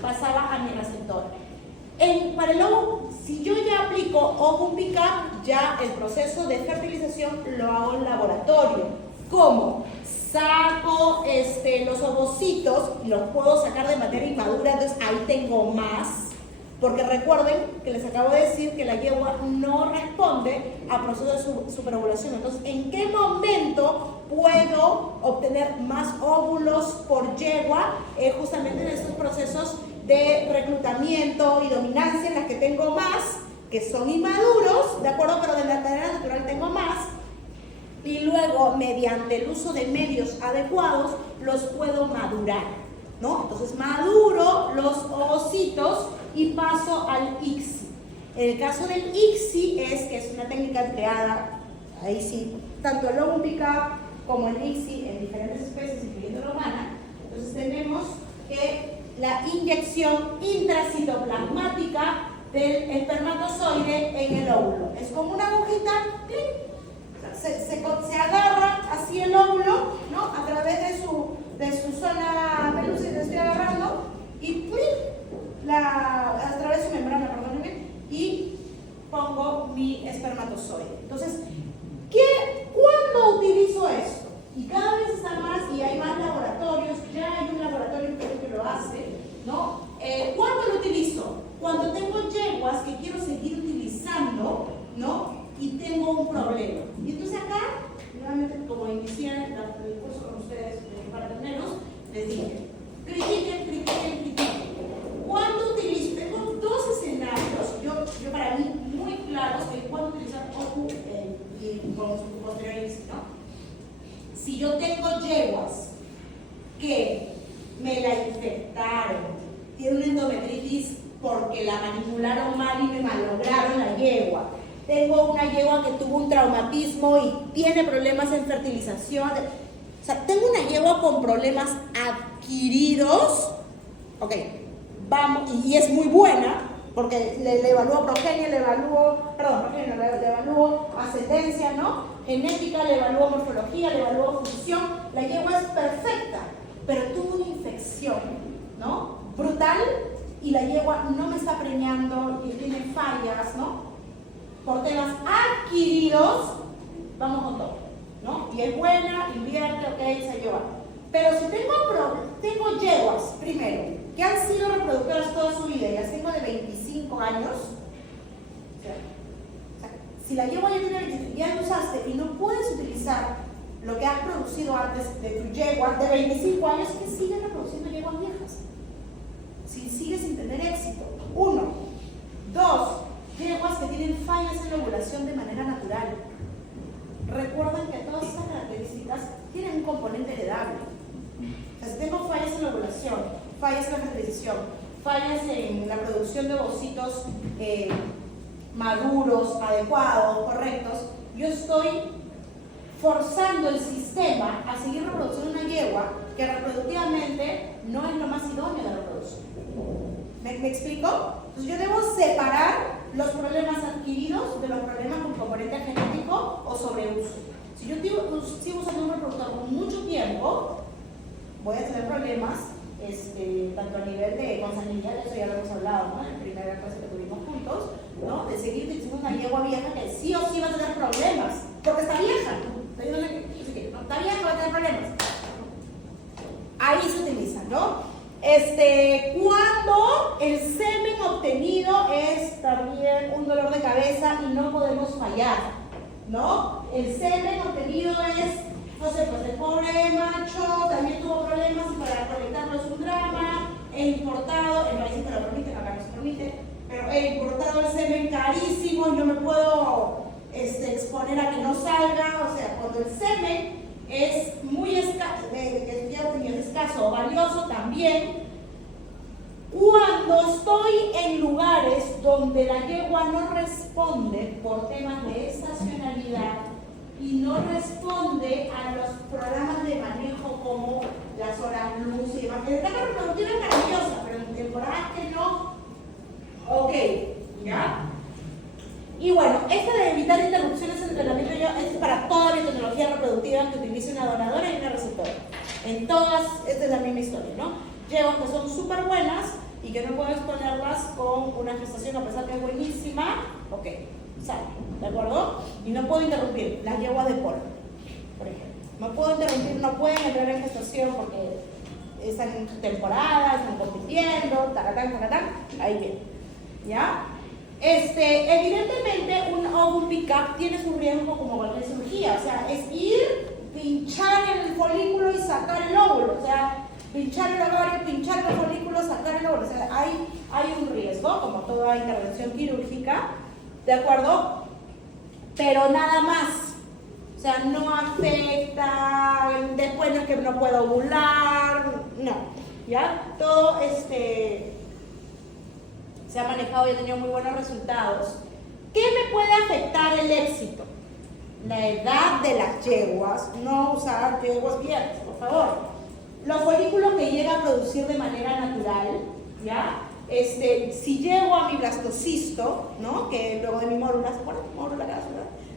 pasaba a mi receptora. Para el óvulo, si yo ya aplico ovum pick-up, ya el proceso de fertilización lo hago en laboratorio. ¿Cómo? Saco los ovocitos y los puedo sacar de manera inmadura, entonces ahí tengo más. Porque recuerden que les acabo de decir que la yegua no responde al proceso de superovulación. Entonces, ¿en qué momento puedo obtener más óvulos por yegua? Justamente en estos procesos de reclutamiento y dominancia en las que tengo más, que son inmaduros, ¿de acuerdo? Pero de la manera natural tengo más. Y luego, mediante el uso de medios adecuados, los puedo madurar, ¿no? Entonces, maduro los ovocitos y paso al ICSI. En el caso del ICSI es una técnica empleada, ahí sí, tanto el ovum pick-up como el ICSI en diferentes especies, incluyendo la humana. Entonces tenemos que la inyección intracitoplasmática del espermatozoide en el óvulo. Es como una agujita, ¡clic! Se agarra así el óvulo, ¿no?, a través de su zona pelúcida que estoy agarrando y ¡clic! A través de su membrana, perdónenme, y pongo mi espermatozoide. Entonces, ¿cuándo utilizo esto? Y cada vez está más, y hay más laboratorios, ya hay un laboratorio en Perú que lo hace, ¿no? ¿Cuándo lo utilizo? Cuando tengo yeguas que quiero seguir utilizando, ¿no?, y tengo un problema. Y entonces acá, nuevamente, como inicié el curso con ustedes para tenerlos, les dije, critiquen. ¿Cuándo utilizo? Tengo dos con su posterior inicio, ¿no? Si yo tengo yeguas que me la infectaron, tiene una endometritis porque la manipularon mal y me malograron la yegua, tengo una yegua que tuvo un traumatismo y tiene problemas en fertilización, o sea, tengo una yegua con problemas adquiridos, ok, vamos, y es muy buena, porque le evalúo progenie, le evalúo ascendencia, ¿no? Genética, le evalúo morfología, le evalúo función, la yegua es perfecta, pero tuvo una infección, ¿no? Brutal, y la yegua no me está preñando y tiene fallas, ¿no? Por temas adquiridos, vamos con todo, ¿no? Y es buena, invierte, ok, se lleva. Pero si tengo yeguas, primero, que han sido reproductoras toda su vida y las tengo de 25 años, o sea, si la yegua ya tiene 25, ya la usaste y no puedes utilizar lo que has producido antes de tu yegua de 25 años, que siguen reproduciendo yeguas viejas. Si sigues sin tener éxito. 1. 2. Yeguas que tienen fallas en la ovulación de manera natural. Recuerden que todas estas características tienen un componente heredable. O sea, si tengo fallas en la ovulación, fallas en la fertilización, fallas en la producción de ovocitos maduros, adecuados, correctos, yo estoy forzando el sistema a seguir reproduciendo una yegua que reproductivamente no es lo más idóneo de reproducción. ¿Me explico? Entonces yo debo separar los problemas adquiridos de los problemas con componente genético o sobreuso. Si yo sigo usando un reproductor por mucho tiempo, voy a tener problemas tanto a nivel de consanguinidad, eso ya lo hemos hablado, ¿no? En la primera clase que tuvimos juntos, ¿no? De seguir utilizando una yegua vieja que sí o sí va a tener problemas, porque está vieja. No, está vieja, va a tener problemas. Ahí se utiliza, ¿no? Cuando el semen obtenido es también un dolor de cabeza y no podemos fallar, ¿no? El semen obtenido es, no sé, pues el pobre macho también tuvo problemas y para conectarlo es un drama, el importado, el país se lo permite, acá no se permite, pero el importado el semen carísimo, yo me puedo exponer a que no salga, o sea, cuando el semen es muy escaso, escaso o valioso también, cuando estoy en lugares donde la yegua no responde por temas de estacionalidad y no responde a los programas de manejo como las horas luz y demás. En etapa reproductiva es maravillosa, pero en temporadas que no, ok, ¿ya? Y bueno, esta de evitar interrupciones en el entrenamiento es para toda biotecnología reproductiva que utilice una donadora y una receptora. En todas, esta es la misma historia, ¿no? Yeguas que son súper buenas y que no puedo exponerlas con una gestación a pesar que es buenísima, ok, sale, ¿de acuerdo? Y no puedo interrumpir las yeguas de polo, por ejemplo. No puedo interrumpir, no pueden entrar en gestación porque están en temporada, están compitiendo, taratán, ahí viene, ¿ya? Evidentemente un ovum pick-up tiene su riesgo como cualquier cirugía, o sea, es ir, pinchar en el folículo y sacar el óvulo, o sea, pinchar el ovario, pinchar el folículo, sacar el óvulo, o sea, hay un riesgo, como toda intervención quirúrgica, ¿de acuerdo? Pero nada más, o sea, no afecta, después no es que no puedo ovular, no, ¿ya? Todo se ha manejado y ha tenido muy buenos resultados. ¿Qué me puede afectar el éxito? La edad de las yeguas, no usar yeguas viejas, por favor. Los folículos que llega a producir de manera natural, ¿ya? Si llego a mi blastocisto, ¿no? Que luego de mi mórula, ¿se acuerdan? Mórula, ¿verdad?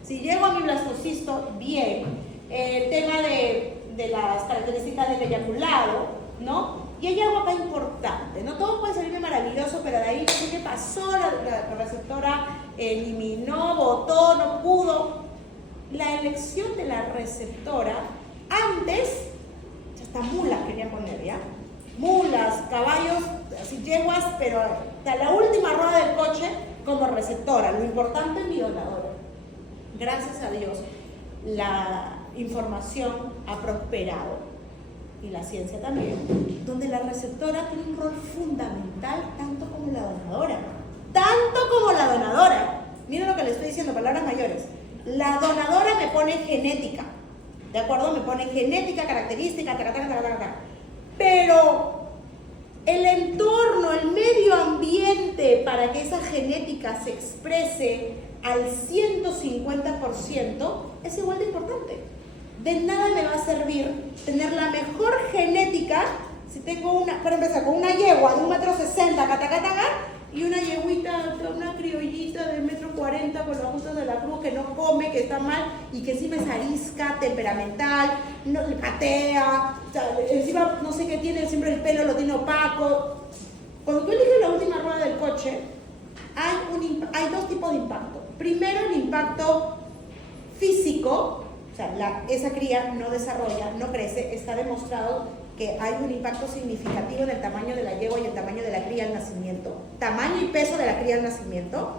Si llego a mi blastocisto, bien. El tema de las características del eyaculado, ¿no? Y hay algo acá importante, no todo puede salirme maravilloso, pero de ahí no sé qué pasó, la receptora eliminó, votó, no pudo. La elección de la receptora, antes, hasta mulas quería poner, ¿ya? Mulas, caballos, así yeguas, pero hasta la última rueda del coche como receptora. Lo importante es mi donadora. Gracias a Dios, la información ha prosperado. Y la ciencia también, donde la receptora tiene un rol fundamental tanto como la donadora. Tanto como la donadora. Miren lo que le estoy diciendo, palabras mayores. La donadora me pone genética, ¿de acuerdo? Me pone genética, característica, pero el entorno, el medio ambiente para que esa genética se exprese al 150% es igual de importante. De nada me va a servir tener la mejor genética si tengo para empezar, con una yegua de 1,60 m, y una yeguita, una criollita de 1,40 m con los justos de la cruz que no come, que está mal y que encima es arisca, temperamental, no le patea, o sea, encima no sé qué tiene, siempre el pelo lo tiene opaco. Cuando tú eliges la última rueda del coche, hay dos tipos de impacto. Primero, el impacto físico, o sea, esa cría no desarrolla, no crece, está demostrado que hay un impacto significativo en el tamaño de la yegua y el tamaño de la cría al nacimiento. Tamaño y peso de la cría al nacimiento.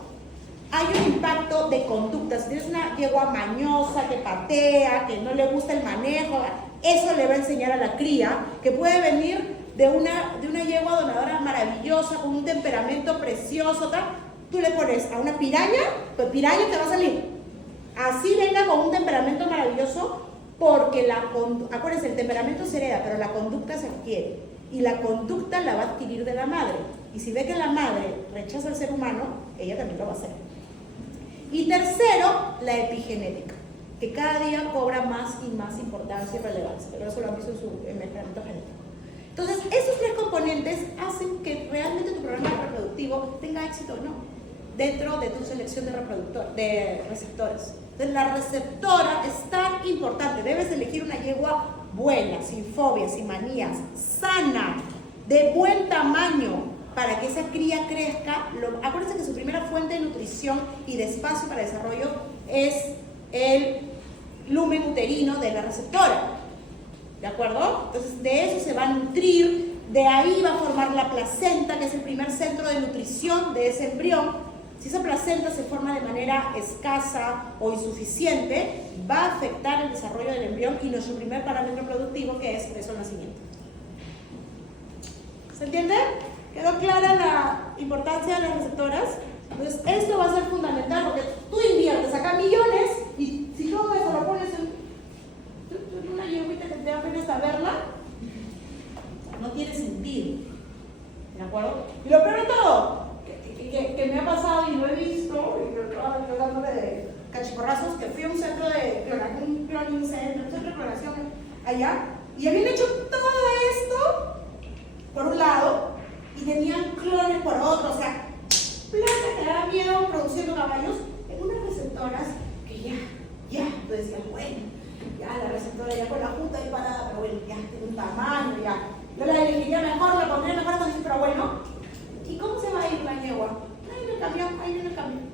Hay un impacto de conducta. Si tienes una yegua mañosa, que patea, que no le gusta el manejo, eso le va a enseñar a la cría, que puede venir de una yegua donadora maravillosa, con un temperamento precioso, tal. Tú le pones a una piraña, pues piraña te va a salir. Así venga con un temperamento maravilloso, porque acuérdense, el temperamento se hereda, pero la conducta se adquiere. Y la conducta la va a adquirir de la madre. Y si ve que la madre rechaza al ser humano, ella también lo va a hacer. Y tercero, la epigenética, que cada día cobra más y más importancia y relevancia. Pero eso lo han visto en mejoramiento genético. Entonces, esos tres componentes hacen que realmente tu programa reproductivo tenga éxito o no, dentro de tu selección de receptores. Entonces, la receptora es tan importante. Debes elegir una yegua buena, sin fobias, sin manías, sana, de buen tamaño, para que esa cría crezca. Acuérdense que su primera fuente de nutrición y de espacio para desarrollo es el lumen uterino de la receptora. ¿De acuerdo? Entonces, de eso se va a nutrir, de ahí va a formar la placenta, que es el primer centro de nutrición de ese embrión. Si esa placenta se forma de manera escasa o insuficiente, va a afectar el desarrollo del embrión y nuestro primer parámetro productivo, que es peso al nacimiento. ¿Se entiende? ¿Quedó clara la importancia de las receptoras? Entonces, esto va a ser fundamental, porque tú inviertes acá millones y si todo eso lo pones en una yeguita que te da pena saberla, no tiene sentido. ¿De acuerdo? Y lo peor de todo, que me ha pasado y lo he visto, y yo dándole de cachiporrazos, que fui a un centro de cloning center, un centro de clonación allá, y habían hecho todo esto por un lado, y tenían clones por otro, o sea, plata que daba miedo produciendo caballos en unas receptoras que ya, tú decías, bueno, ya la receptora ya con la junta ahí parada, pero bueno, ya tiene un tamaño, ya. Yo la elegiría mejor, la pondría mejor, pero bueno. ¿Y cómo se va a ir la yegua? Ahí viene el camión.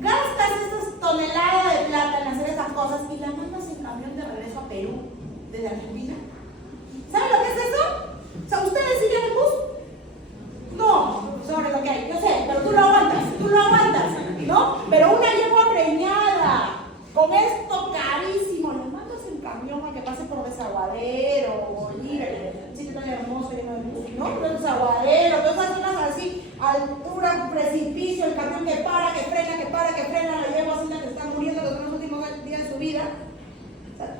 Gastas esas toneladas de plata en hacer esas cosas y las mandas en camión de regreso a Perú, desde Argentina. ¿Saben lo que es eso? O sea, ¿ustedes irían en bus? No, sobre lo que hay, yo sé, pero tú lo aguantas, ¿no? Pero una yegua preñada, con esto carísimo, las mandas en camión a que pase por Desaguadero, Bolívar, un sitio tan hermoso, lleno de luz, ¿no? Por Desaguadero, todas esas zonas así, altura, precipicio, el camión que para, que frena, la yegua así que está muriendo los dos últimos días de su vida. O sea,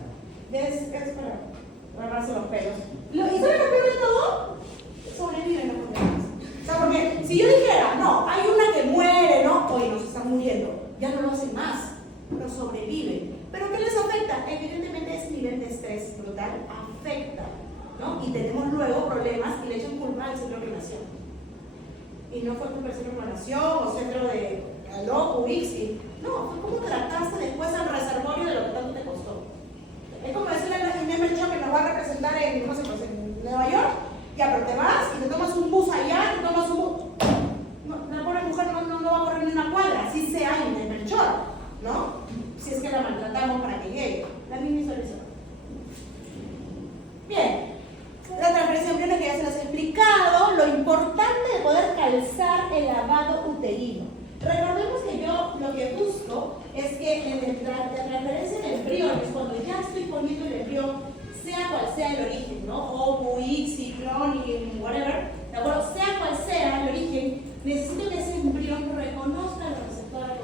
es para agarrarse los pelos. ¿Y saben lo peor de todo? Sobreviven los problemas. O sea, porque si yo dijera, no, hay una que muere, ¿no? Oye, nos están muriendo, ya no lo hacen más, pero sobreviven. ¿Pero qué les afecta? Evidentemente ese nivel de estrés brutal afecta, ¿no? Y tenemos luego problemas y le echan culpa al centro de clonación. Y no fue culpa del centro de clonación o centro de Aló, UIX, no, fue como trataste después al reservorio de lo que tanto te costó. Es como decirle a Inés Melchor que nos va a representar en, no sé, pues en Nueva York, ya, pero te vas y te tomas un bus allá, te tomas un bus. No, la pobre mujer no va a correr ni una cuadra, así sea Inés Melchor, ¿no? Si es que la maltratamos para que llegue. La misma historia. Bien, la transferencia embriones que ya se las he explicado, lo importante de poder calzar el lavado uterino. Recordemos que yo lo que busco es que en la transferencia de embriones, cuando ya estoy poniendo el embrión, sea cual sea el origen, ¿no? Ovo, ICSI, cloning, whatever, ¿de acuerdo? Sea cual sea el origen, necesito que ese embrión reconozca la receptora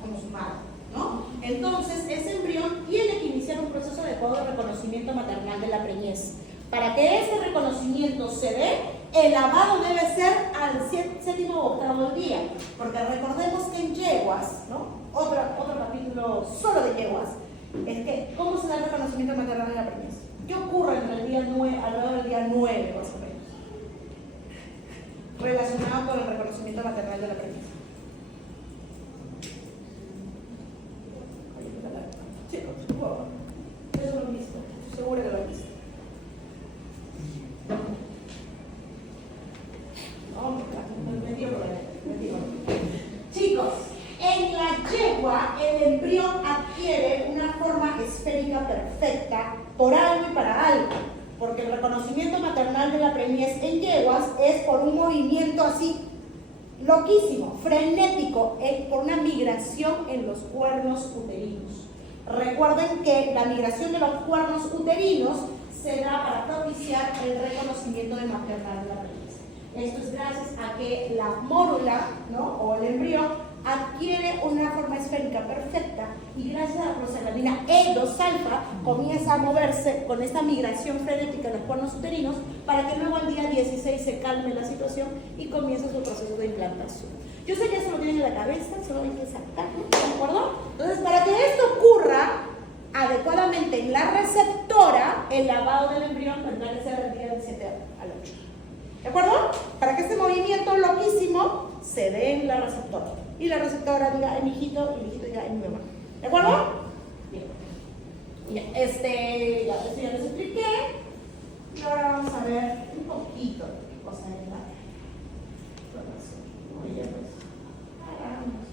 como su madre, ¿no? Entonces, ese embrión tiene que iniciar un proceso adecuado de reconocimiento maternal de la preñez. Para que ese reconocimiento se dé, el lavado debe ser al 7º o 8º día, porque recordemos que en yeguas, ¿no? Otro capítulo solo de yeguas, es que ¿cómo se da el reconocimiento maternal de la preñez? ¿Qué ocurre entre el día 9, alrededor del día 9 más o menos? Relacionado con el reconocimiento maternal de la preñez. Chicos, eso lo han visto, seguro que lo han visto. Chicos, en la yegua el embrión adquiere una forma esférica perfecta por algo y para algo, porque el reconocimiento maternal de la preñez en yeguas es por un movimiento así loquísimo, frenético, por una migración en los cuernos uterinos. Recuerden que la migración de los cuernos uterinos se da para propiciar el reconocimiento de maternal de la preñez. Esto es gracias a que la mórula, ¿no? O el embrión adquiere una forma esférica perfecta y gracias a la prostaglandina E2-alfa comienza a moverse con esta migración frenética de los cuernos uterinos para que luego al día 16 se calme la situación y comience su proceso de implantación. Yo sé que eso lo tienen en la cabeza, solo hay que sacarlo, ¿de acuerdo? Entonces, para que esto ocurra adecuadamente en la receptora, el lavado del embrión tendrá que ser del día del 7 al 8. ¿De acuerdo? Para que este movimiento loquísimo se dé en la receptora. Y la receptora diga en mi hijito y mi hijito diga en mi mamá. ¿De acuerdo? Bien. Bien. Ya les expliqué. Y ahora vamos a ver un poquito de cosas de la información. Oye, pues, hagamos.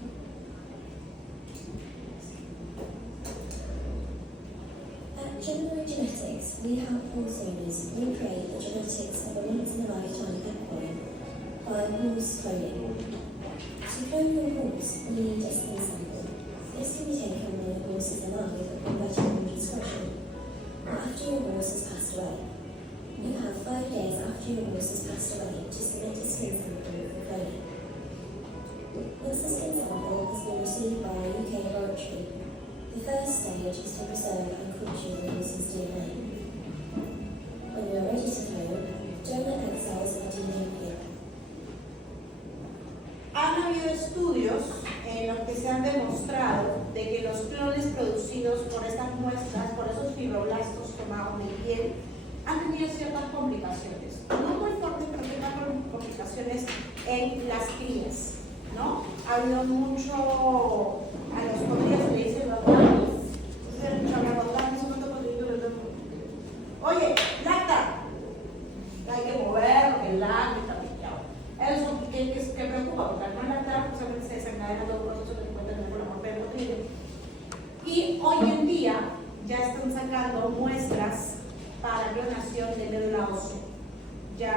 At Gemini Genetics, we help wholesalers recreate the genetics of a once-in-a-lifetime equine by horse cloning. To clone your horse, you need a skin sample. This can be taken when the horse is alive or veterinary discretion, or after your horse has passed away. You have 5 days after your horse has passed away to submit a skin sample for cloning. Once the skin sample has been received by a UK laboratory, the first stage is to preserve and culture the horse's DNA. When you are ready to clone, donor egg cells are DNA pure. Han habido estudios en los que se han demostrado de que los clones producidos por estas muestras, por esos fibroblastos tomados de piel, han tenido ciertas complicaciones. No muy fuertes, pero tengan complicaciones en las crías, ¿no? Ha habido mucho, a los podridos se le dicen los daños. Oye, lacta. Hay que mover, porque el lacta está pillado. Eso que preocupa, porque al no lactar, pues se desencadena todo el proceso que encuentran en la muerte del potrillo. Y hoy en día ya están sacando muestras para clonación de médula ósea, ya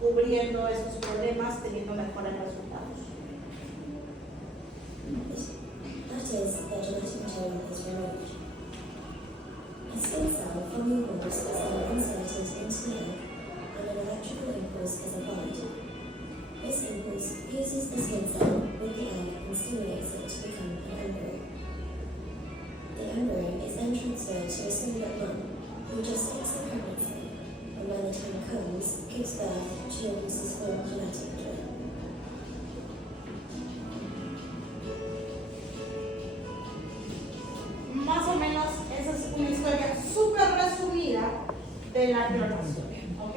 cubriendo esos problemas, teniendo mejores resultados. That is, the genetic material is removed. A skin cell from your horse is then inserted into the egg and an electrical impulse is applied. This impulse fuses the skin cell with the egg and stimulates it to become an embryo. The embryo is then transferred to a surrogate mum who just takes the pregnancy and when the time comes, gives birth to your horse's full genetic twin. Más o menos esa es una historia súper resumida de la clonación, ¿ok?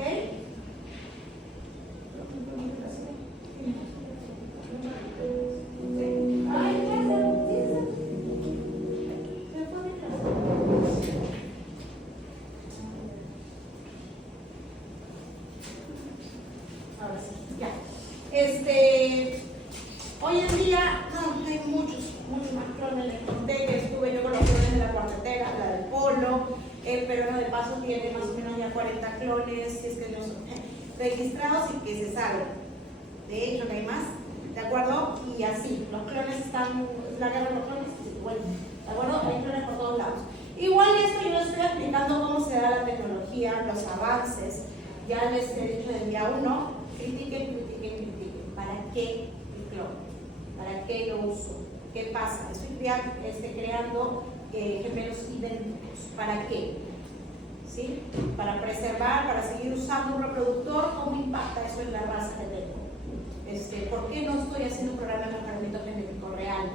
Ahora sí, ya. Hoy en día, no, hay muchos más clones. Les conté que estuve yo con los clones de la cuartetera, la del polo, el peruano de paso tiene más o menos ya 40 clones, si es que no son registrados y que se saben. De hecho, no hay más, ¿de acuerdo? Y así, los clones están, la guerra de los clones, igual, ¿de acuerdo? Hay clones por todos lados. Igual esto yo les estoy explicando cómo se da la tecnología, los avances. Ya les he dicho del día 1, critiquen. ¿Para qué el clon? ¿Para qué lo uso? ¿Qué pasa? Estoy creando gemelos idénticos. ¿Para qué? ¿Sí? Para preservar, para seguir usando un reproductor. ¿Cómo impacta eso en la raza que tengo? ¿Por qué no estoy haciendo un programa de mejoramiento genético real?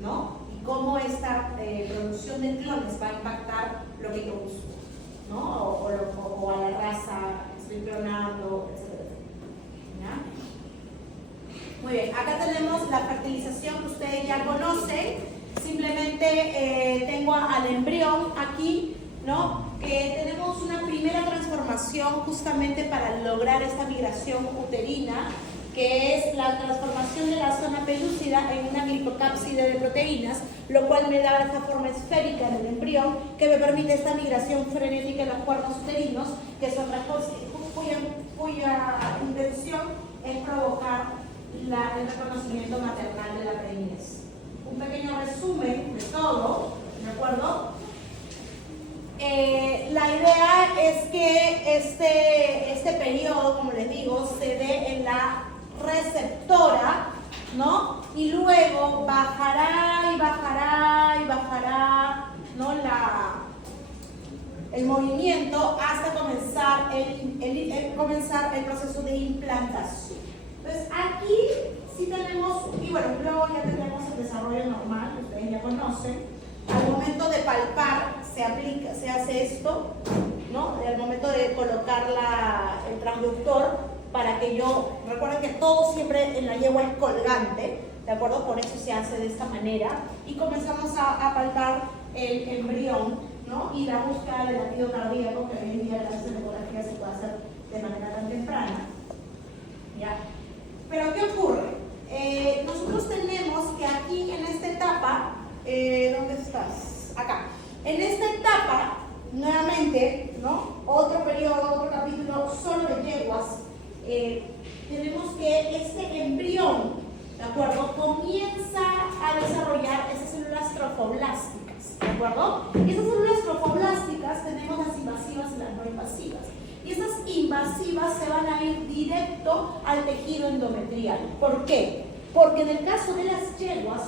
¿No? Y cómo esta producción de clones va a impactar lo que yo busco, ¿no? O a la raza que estoy clonando, etc. ¿Ya? Muy bien, acá tenemos la fertilización que ustedes ya conocen. Simplemente tengo al embrión aquí, ¿no? Que tenemos una primera transformación justamente para lograr esta migración uterina, que es la transformación de la zona pelúcida en una glicocápside de proteínas, lo cual me da esta forma esférica en el embrión que me permite esta migración frenética en los cuernos uterinos, que es otra cosa cuya intención es provocar el reconocimiento maternal de la preñez. Un pequeño resumen de todo, ¿de acuerdo? La idea es que este periodo, como les digo, se dé en la receptora, ¿no? Y luego bajará y bajará y bajará, ¿no? El movimiento hasta comenzar el proceso de implantación. Entonces aquí sí tenemos, y bueno, luego ya tenemos el desarrollo normal, que ustedes ya conocen. Al momento de palpar se hace esto, ¿no? Al momento de colocar el transductor para que recuerden que todo siempre en la yegua es colgante, ¿de acuerdo? Por eso se hace de esta manera y comenzamos a palpar el embrión, ¿no? Y la búsqueda del latido cardíaco, que hoy en día gracias a la ecografía se puede hacer de manera tan temprana, ¿ya? Pero ¿qué ocurre? Nosotros tenemos que aquí en esta etapa, ¿dónde estás? Acá. En esta etapa, nuevamente, ¿no? Otro periodo, otro capítulo solo de yeguas. Tenemos que este embrión, ¿de acuerdo? Comienza a desarrollar esas células trofoblásticas, ¿de acuerdo? Y esas células trofoblásticas tenemos las invasivas y las no invasivas. Y esas invasivas se van a ir directo al tejido endometrial. ¿Por qué? Porque en el caso de las yeguas,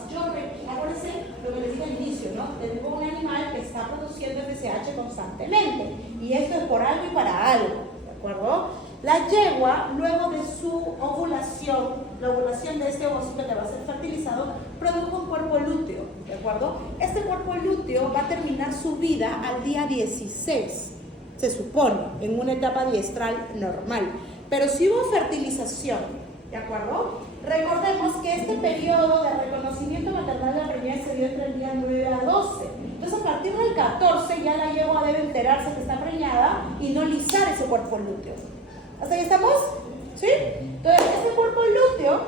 acuérdense lo que les dije al inicio, ¿no? Tengo un animal que está produciendo FSH constantemente. Y esto es por algo y para algo, ¿de acuerdo? La yegua, luego de su ovulación, la ovulación de este ovocito que va a ser fertilizado, produjo un cuerpo lúteo, ¿de acuerdo? Este cuerpo lúteo va a terminar su vida al día 16. Se supone, en una etapa diestral normal. Pero si hubo fertilización, ¿de acuerdo? Recordemos que este periodo de reconocimiento maternal de la preñez se dio entre el día 9 a 12. Entonces, a partir del 14 ya la yegua debe enterarse que está preñada y no lisar ese cuerpo lúteo. ¿Hasta ahí estamos? ¿Sí? Entonces, este cuerpo lúteo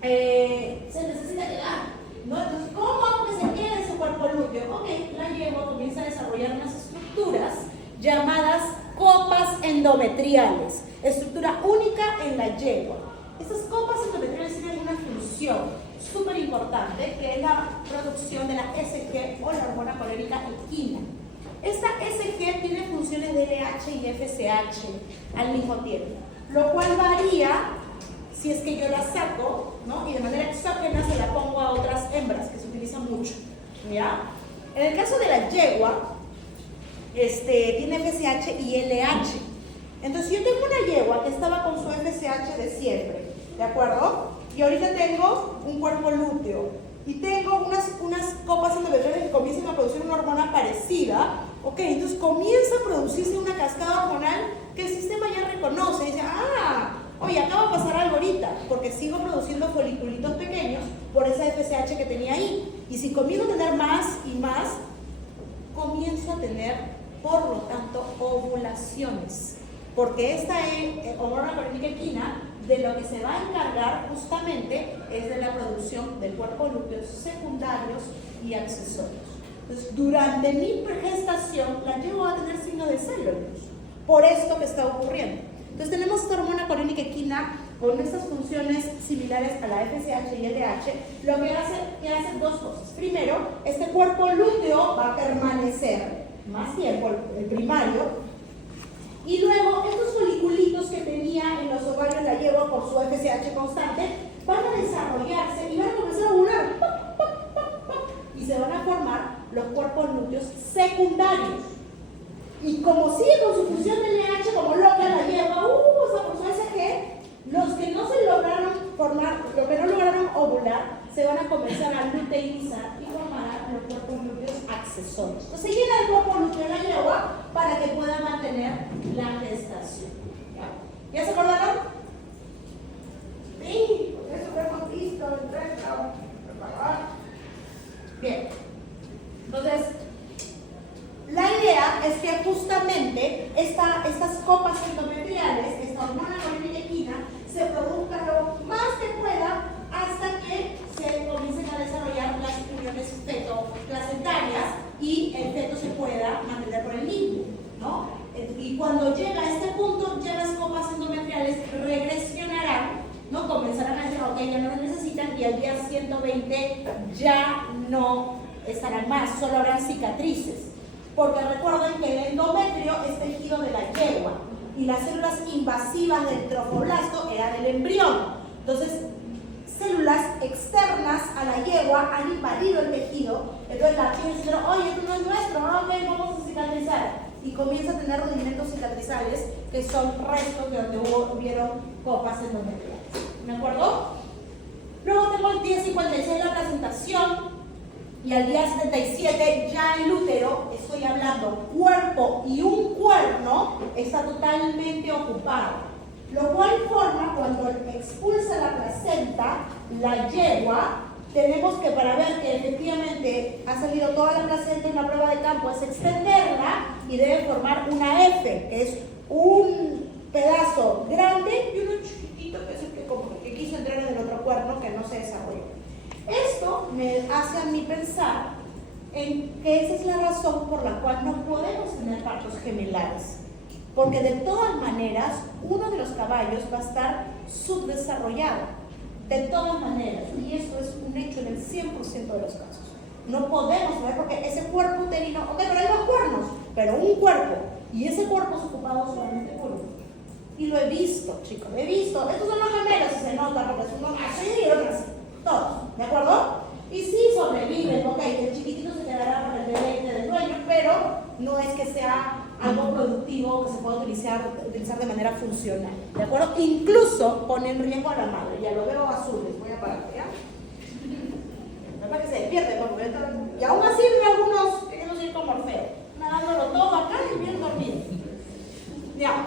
se necesita quedar, ¿no? Entonces, ¿cómo hago que se quede ese cuerpo lúteo? Ok, la yegua comienza a desarrollar unas estructuras llamadas copas endometriales, estructura única en la yegua. Estas copas endometriales tienen una función súper importante, que es la producción de la SG o la hormona colérica equina. Esta SG tiene funciones de LH y FSH al mismo tiempo, lo cual varía si es que yo la saco, ¿no? Y de manera exógena se la pongo a otras hembras, que se utiliza mucho, ¿ya? En el caso de la yegua, tiene FSH y LH. Entonces, si yo tengo una yegua que estaba con su FSH de siempre, ¿de acuerdo? Y ahorita tengo un cuerpo lúteo y tengo unas copas endometriales que comienzan a producir una hormona parecida, ok, entonces comienza a producirse una cascada hormonal que el sistema ya reconoce y dice, oye, acaba de pasar algo ahorita, porque sigo produciendo foliculitos pequeños por esa FSH que tenía ahí. Y si comienzo a tener más y más, comienzo a tener, por lo tanto, ovulaciones. Porque esta hormona colérica equina, de lo que se va a encargar justamente es de la producción del cuerpo lúteo secundarios y accesorios. Entonces, durante mi gestación, la yegua va a tener signo de celos por esto que está ocurriendo. Entonces, tenemos esta hormona colérica equina con estas funciones similares a la FSH y LH, lo que hace dos cosas. Primero, este cuerpo lúteo va a permanecer más tiempo, el primario, y luego estos foliculitos que tenía en los ovarios la yegua por su FSH constante van a desarrollarse y van a comenzar a ovular. y se van a formar los cuerpos lúteos secundarios. Y como sigue con su función de LH, como loca la lleva, esa por su SG, los que no se lograron formar, los que no lograron ovular, se van a comenzar a luteinizar y formarán los cuerpos lúteos accesorios. Entonces se llena el cuerpo lúteo de la yegua para que pueda mantener la gestación. ¿Ya se acordaron? Sí, eso lo hemos visto en nuestra. Bien. Entonces, la idea es que justamente estas copas endometriales, esta hormona coliniquina, se produzcan lo más que pueda hasta que se comiencen a desarrollar las uniones feto-placentarias y el feto se pueda mantener por el líquido, ¿no? Y cuando llega a este punto, ya las copas endometriales regresionarán, ¿no? Comenzarán a decir, ok, ya no las necesitan y al día 120 ya no estarán más, solo habrán cicatrices. Porque recuerden que el endometrio es tejido de la yegua y las células invasivas del trofoblasto eran del embrión. Entonces, células externas a la yegua han invadido el tejido, entonces la piel dice, oye, esto no es nuestro, ok, vamos a cicatrizar. Y comienza a tener rudimentos cicatrizales que son restos de donde hubieron copas endometriales. ¿De acuerdo? Luego tengo el día 56 la presentación. Y al día 77 ya el útero, estoy hablando cuerpo y un cuerno, está totalmente ocupado. Lo cual forma, cuando expulsa la placenta, la yegua, tenemos que para ver que efectivamente ha salido toda la placenta en la prueba de campo, es extenderla y debe formar una F, que es un pedazo grande y uno chiquitito, que es el que, como que quiso entrar en el otro cuerno que no se desarrolló. Esto me hace a mí pensar en que esa es la razón por la cual no podemos tener partos gemelares. Porque de todas maneras, uno de los caballos va a estar subdesarrollado. De todas maneras. Y esto es un hecho en el 100% de los casos. No podemos ver porque ese cuerpo uterino, ok, pero hay dos cuernos, pero un cuerpo. Y ese cuerpo es ocupado solamente por uno. Y lo he visto, chicos, he visto. Estos son los gemelos, se nota, porque es uno así y el otro así. Todos, ¿de acuerdo? Y sí sobreviven, ok, el chiquitito se quedará para el deleite del dueño, pero no es que sea algo productivo que se pueda utilizar de manera funcional, ¿de acuerdo? Incluso pone en riesgo a la madre, ya lo veo azul, les voy a parar, ¿ya? No es para que se despierte, y aún así veo algunos queriendo ir con Morfeo, nadándolo todo acá y bien dormido. Ya.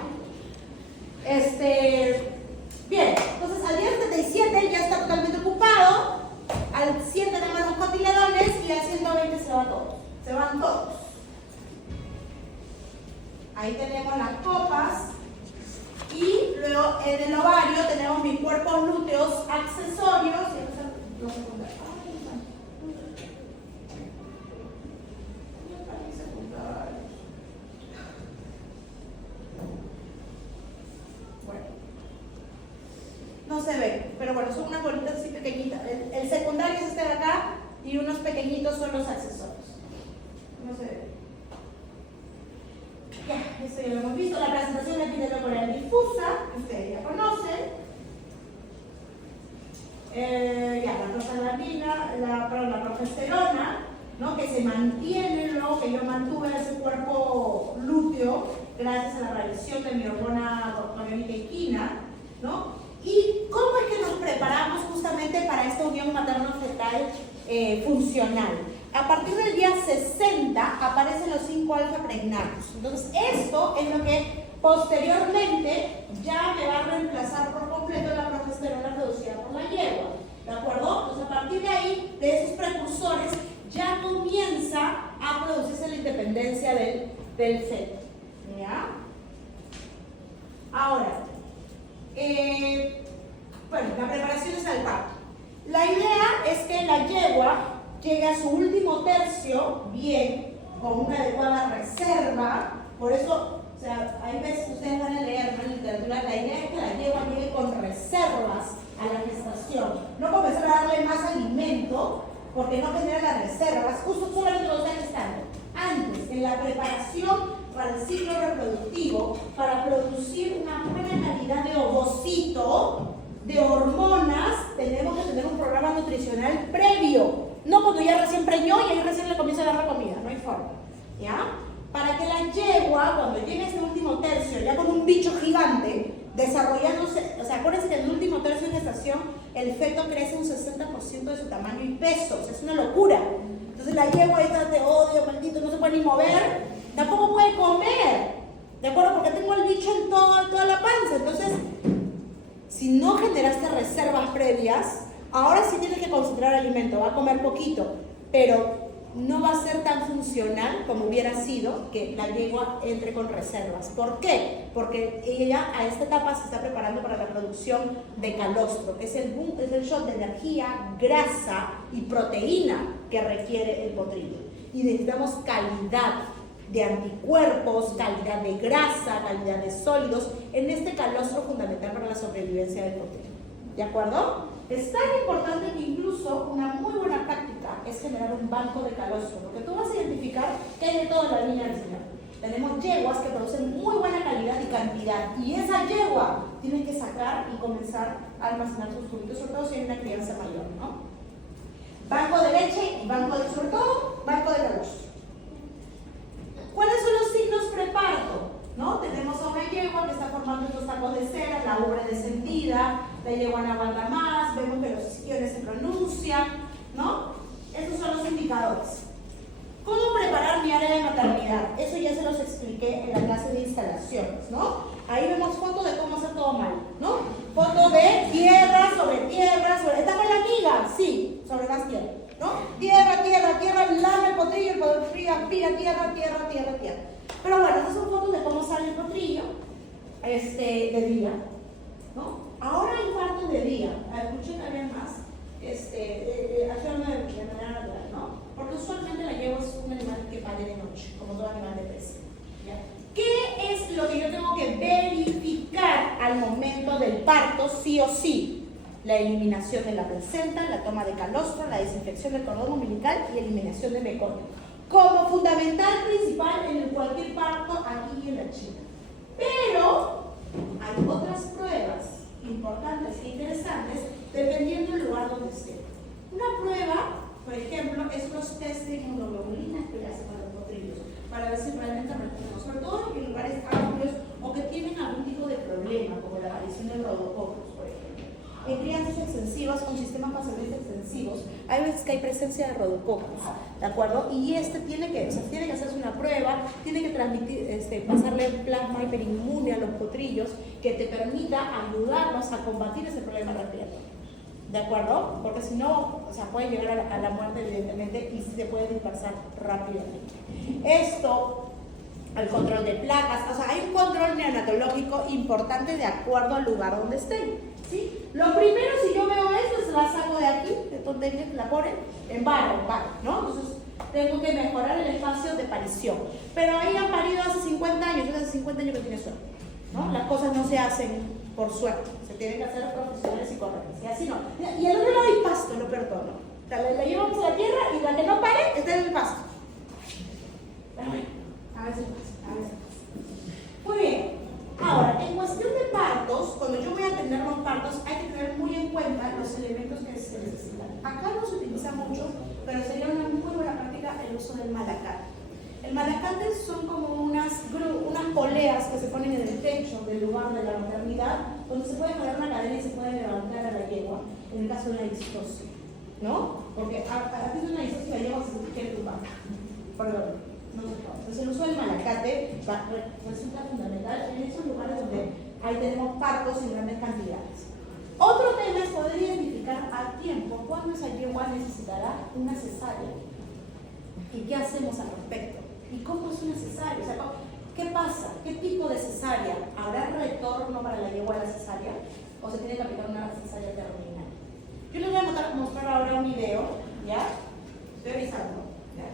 Bien, entonces al día 77 ya está totalmente ocupado, al 100 tenemos los cotiledones y al 120 se van todos. Ahí tenemos las copas y luego en el ovario tenemos mis cuerpos lúteos accesorios. No se ve, pero bueno, son unas bolitas así pequeñitas. El secundario es este de acá y unos pequeñitos son los accesorios. No se ve. Ya, esto ya lo hemos visto. La presentación epitelial difusa, que ustedes ya conocen. La prostaglandina, la progesterona, ¿no? Que se mantiene luego que yo mantuve ese cuerpo lúteo gracias a la radiación de mi hormona coliniquina, ¿no? ¿Y cómo es que nos preparamos justamente para esta unión materno-fetal funcional? A partir del día 60 aparecen los 5 alfa pregnados. Entonces, esto es lo que posteriormente ya me va a reemplazar por completo la progesterona producida por la yegua. ¿De acuerdo? Entonces, a partir de ahí, de esos precursores, ya comienza a producirse la independencia del feto. ¿Ya? Ahora, bueno, la preparación es al parto. La idea es que la yegua llegue a su último tercio bien, con una adecuada reserva. Por eso, o sea, hay veces que ustedes van a leer en la literatura, la idea es que la yegua llegue con reservas a la gestación. No comenzar a darle más alimento, porque no genera las reservas, justo solamente lo está gestando. Antes, en la preparación para el ciclo reproductivo, para producir una buena calidad de ovocito, de hormonas, tenemos que tener un programa nutricional previo. No cuando ya recién preñó y mejor, ¿ya? Para que la yegua, cuando llegue a ese último tercio, ya con un bicho gigante, desarrollándose, o sea, acuérdense que en el último tercio de gestación, el feto crece un 60% de su tamaño y peso, o sea, es una locura. Entonces la yegua está de odio, maldito, no se puede ni mover, tampoco puede comer, ¿de acuerdo? Porque tengo el bicho en toda la panza. Entonces, si no generaste reservas previas, ahora sí tienes que concentrar alimento, va a comer poquito, pero no va a ser tan funcional como hubiera sido que la yegua entre con reservas. ¿Por qué? Porque ella a esta etapa se está preparando para la producción de calostro, que es el shot de energía, grasa y proteína que requiere el potrillo. Y necesitamos calidad de anticuerpos, calidad de grasa, calidad de sólidos en este calostro fundamental para la sobrevivencia del potrillo. ¿De acuerdo? Es tan importante que incluso una muy buena práctica es generar un banco de calostro, porque tú vas a identificar que hay de toda la línea del Señor. Tenemos yeguas que producen muy buena calidad y cantidad, y esa yegua tienes que sacar y comenzar a almacenar sus frutos, sobre todo si hay una crianza mayor, ¿no? Banco de leche y sobre todo, banco de calostro. ¿Cuáles son los signos preparto? ¿No? Tenemos a una yegua que está formando estos tacos de cera, la ubre descendida, la yegua no aguanta más, vemos que los isquiones se pronuncian, ¿no? Esos son los indicadores. ¿Cómo preparar mi área de maternidad? Eso ya se los expliqué en la clase de instalaciones, ¿no? Ahí vemos fotos de cómo hacer todo mal, ¿no? Fotos de tierra, ¿está con la amiga? Sí, sobre más tierra, ¿no? Tierra, lame el potrillo aspira tierra. Pero bueno, estas son fotos de cómo sale el potrillo de día, ¿no? Ahora hay partos de día, escuché que había más, hacerlo de manera natural, ¿no? Porque usualmente la yegua es un animal que pare de noche, como todo animal de presa. ¿Qué es lo que yo tengo que verificar al momento del parto, sí o sí? La eliminación de la placenta, la toma de calostro, la desinfección del cordón umbilical y eliminación de meconio. Como fundamental principal en cualquier parto aquí y en la China. Pero hay otras pruebas importantes e interesantes dependiendo del lugar donde esté. Una prueba, por ejemplo, es los test de inmunoglobulinas que le hacen a los potrillos para ver si realmente responden, sobre todo en lugares amplios o que tienen algún tipo de problema, como la aparición de rodococos, por ejemplo. En crianzas extensivas con sistemas basales extensivos, hay veces que hay presencia de rodococos, ¿de acuerdo? Y tiene que hacerse una prueba, tiene que pasarle plasma hiperinmune a los potrillos que te permita ayudarlos a combatir ese problema respiratorio, ¿de acuerdo? Porque si no, puede llegar a la muerte evidentemente y se puede dispersar rápidamente. Esto, el control de placas, hay un control neonatológico importante de acuerdo al lugar donde estén. ¿Sí? Lo primero, si yo veo esto, se la saco de aquí, de donde la ponen, en barro, ¿no? Entonces, tengo que mejorar el espacio de parición. Pero ahí han parido hace 50 años, hace 50 años que tiene suerte, ¿no? Las cosas no se hacen por suerte, se tienen que hacer profesionales y correctas. Y así no. Y al otro lado hay pasto, lo perdono. La llevamos a la tierra y la que no pare está en el pasto. A veces pasa. Muy bien. Ahora, en cuestión de partos, cuando yo voy a atender los partos, hay que tener muy en cuenta los elementos que se necesitan. Acá no se utiliza mucho, pero sería una muy buena práctica el uso del malacate. El malacate son como unas poleas que se ponen en el techo del lugar de la maternidad, donde se puede poner una cadena y se puede levantar a la yegua, en el caso de una disitosis, ¿no? Porque a ti de una disitosis la yegua se quiere tumbar. Perdón. Entonces el uso del malacate resulta fundamental en esos lugares donde ahí tenemos partos en grandes cantidades. Otro tema es poder identificar a tiempo cuándo esa yegua necesitará una cesárea y qué hacemos al respecto y cómo es una cesárea, ¿qué pasa? ¿Qué tipo de cesárea? ¿Habrá retorno para la yegua a la cesárea o se tiene que aplicar una cesárea terminal? Yo les voy a mostrar ahora un video, ¿ya? Estoy avisando.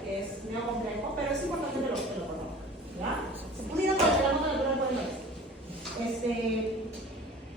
Que es medio complejo, pero es importante que lo conozcan, ¿ya? Si pudieran colocar la moto natural, pueden ver.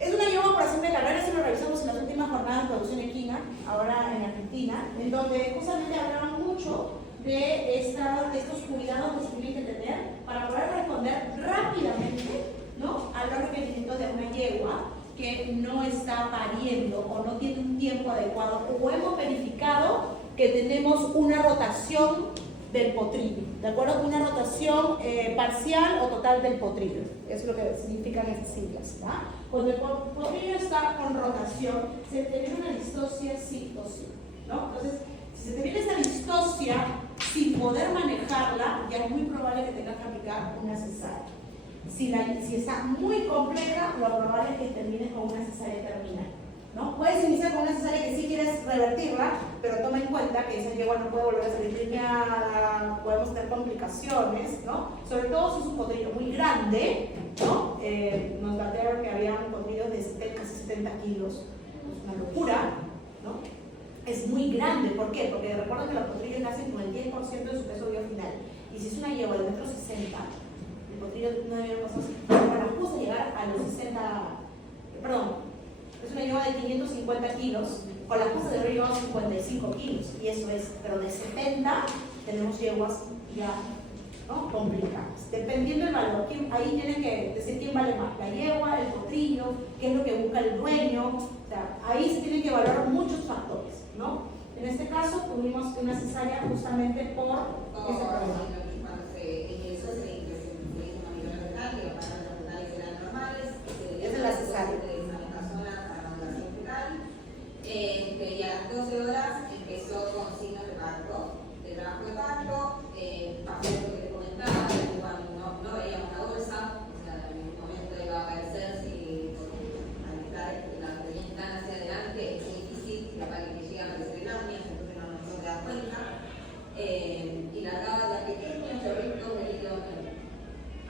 Es una yegua operación de carrera, eso lo revisamos en las últimas jornadas de producción equina, ahora en Argentina, en donde justamente hablaban mucho de estos cuidados que se tienen que tener para poder responder rápidamente, ¿no?, a los requerimientos de una yegua que no está pariendo o no tiene un tiempo adecuado, o hemos verificado que tenemos una rotación del potrillo, ¿de acuerdo? Una rotación parcial o total del potrillo. Eso es lo que significan esas siglas, ¿va? Cuando el potrillo está con rotación, se te viene una distocia sí o sí, ¿no? Entonces, si se te viene esa distocia sin poder manejarla, ya es muy probable que tengas que aplicar una cesárea. Si está muy compleja, lo probable es que termines con una cesárea terminal, ¿no? Puedes iniciar con una cesárea que sí quieres revertirla, pero toma en cuenta que esa yegua no puede volver a salir preñada, podemos tener complicaciones, ¿no? Sobre todo si es un potrillo muy grande, ¿no? Nos datearon que había un potrillo de 70 kilos, es una locura, ¿no? Es muy grande, ¿por qué? Porque recuerden que los potrillos nacen con el 10% de su peso biofinal, y si es una yegua de 1,60 m, el potrillo no debe pasar, para justo llegar a los 60, perdón, es una yegua de 550 kilos, con la justa debe llegar a 55 kilos, y eso es, pero de 70 tenemos yeguas ya, ¿no?, complicadas, dependiendo del valor. Ahí tienen que decir quién vale más, la yegua, el potrillo, qué es lo que busca el dueño, o sea, ahí se tienen que evaluar muchos factores, ¿no? En este caso tuvimos una cesárea justamente por este problema. Cuando se ingresó se ingresó una microneurona fetal, que los parámetros fetales eran normales, Esa es la cesárea. Y a las 12 horas empezó con signos de parto, de trabajo de parto, pasó lo que les comentaba, que cuando no veíamos la bolsa, o sea, en ningún momento iba a aparecer, si al estar la preñez tan hacia adelante es muy difícil, capaz que llegue a aparecer el amnias, entonces no nos da cuenta, y largaba de pequeños chorritos de líquido.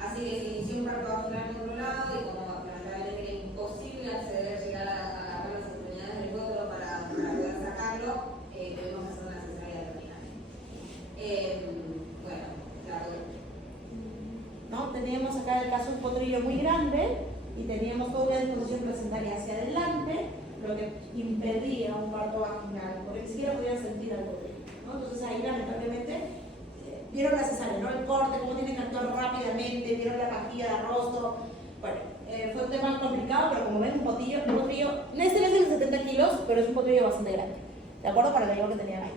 Así que se inició un parto vaginal controlado y como lamentablemente era imposible acceder, llegar a las extremidades del útero para poder sacarlo, tuvimos que hacer una cesárea terminal. Bueno, claro. ¿No? Teníamos acá el caso un potrillo muy grande y teníamos toda una disposición placentaria hacia adelante, lo que impedía un parto vaginal, porque ni siquiera podían sentir al potrillo, ¿no? Entonces ahí lamentablemente vieron la cesárea, ¿no? El corte, cómo tienen que actuar rápidamente, vieron la pastilla de arroz, bueno, fue un tema complicado, pero como ven, un potrillo, no es de 70 kilos, pero es un potrillo bastante grande, ¿de acuerdo? Para la yegua que tenían ahí.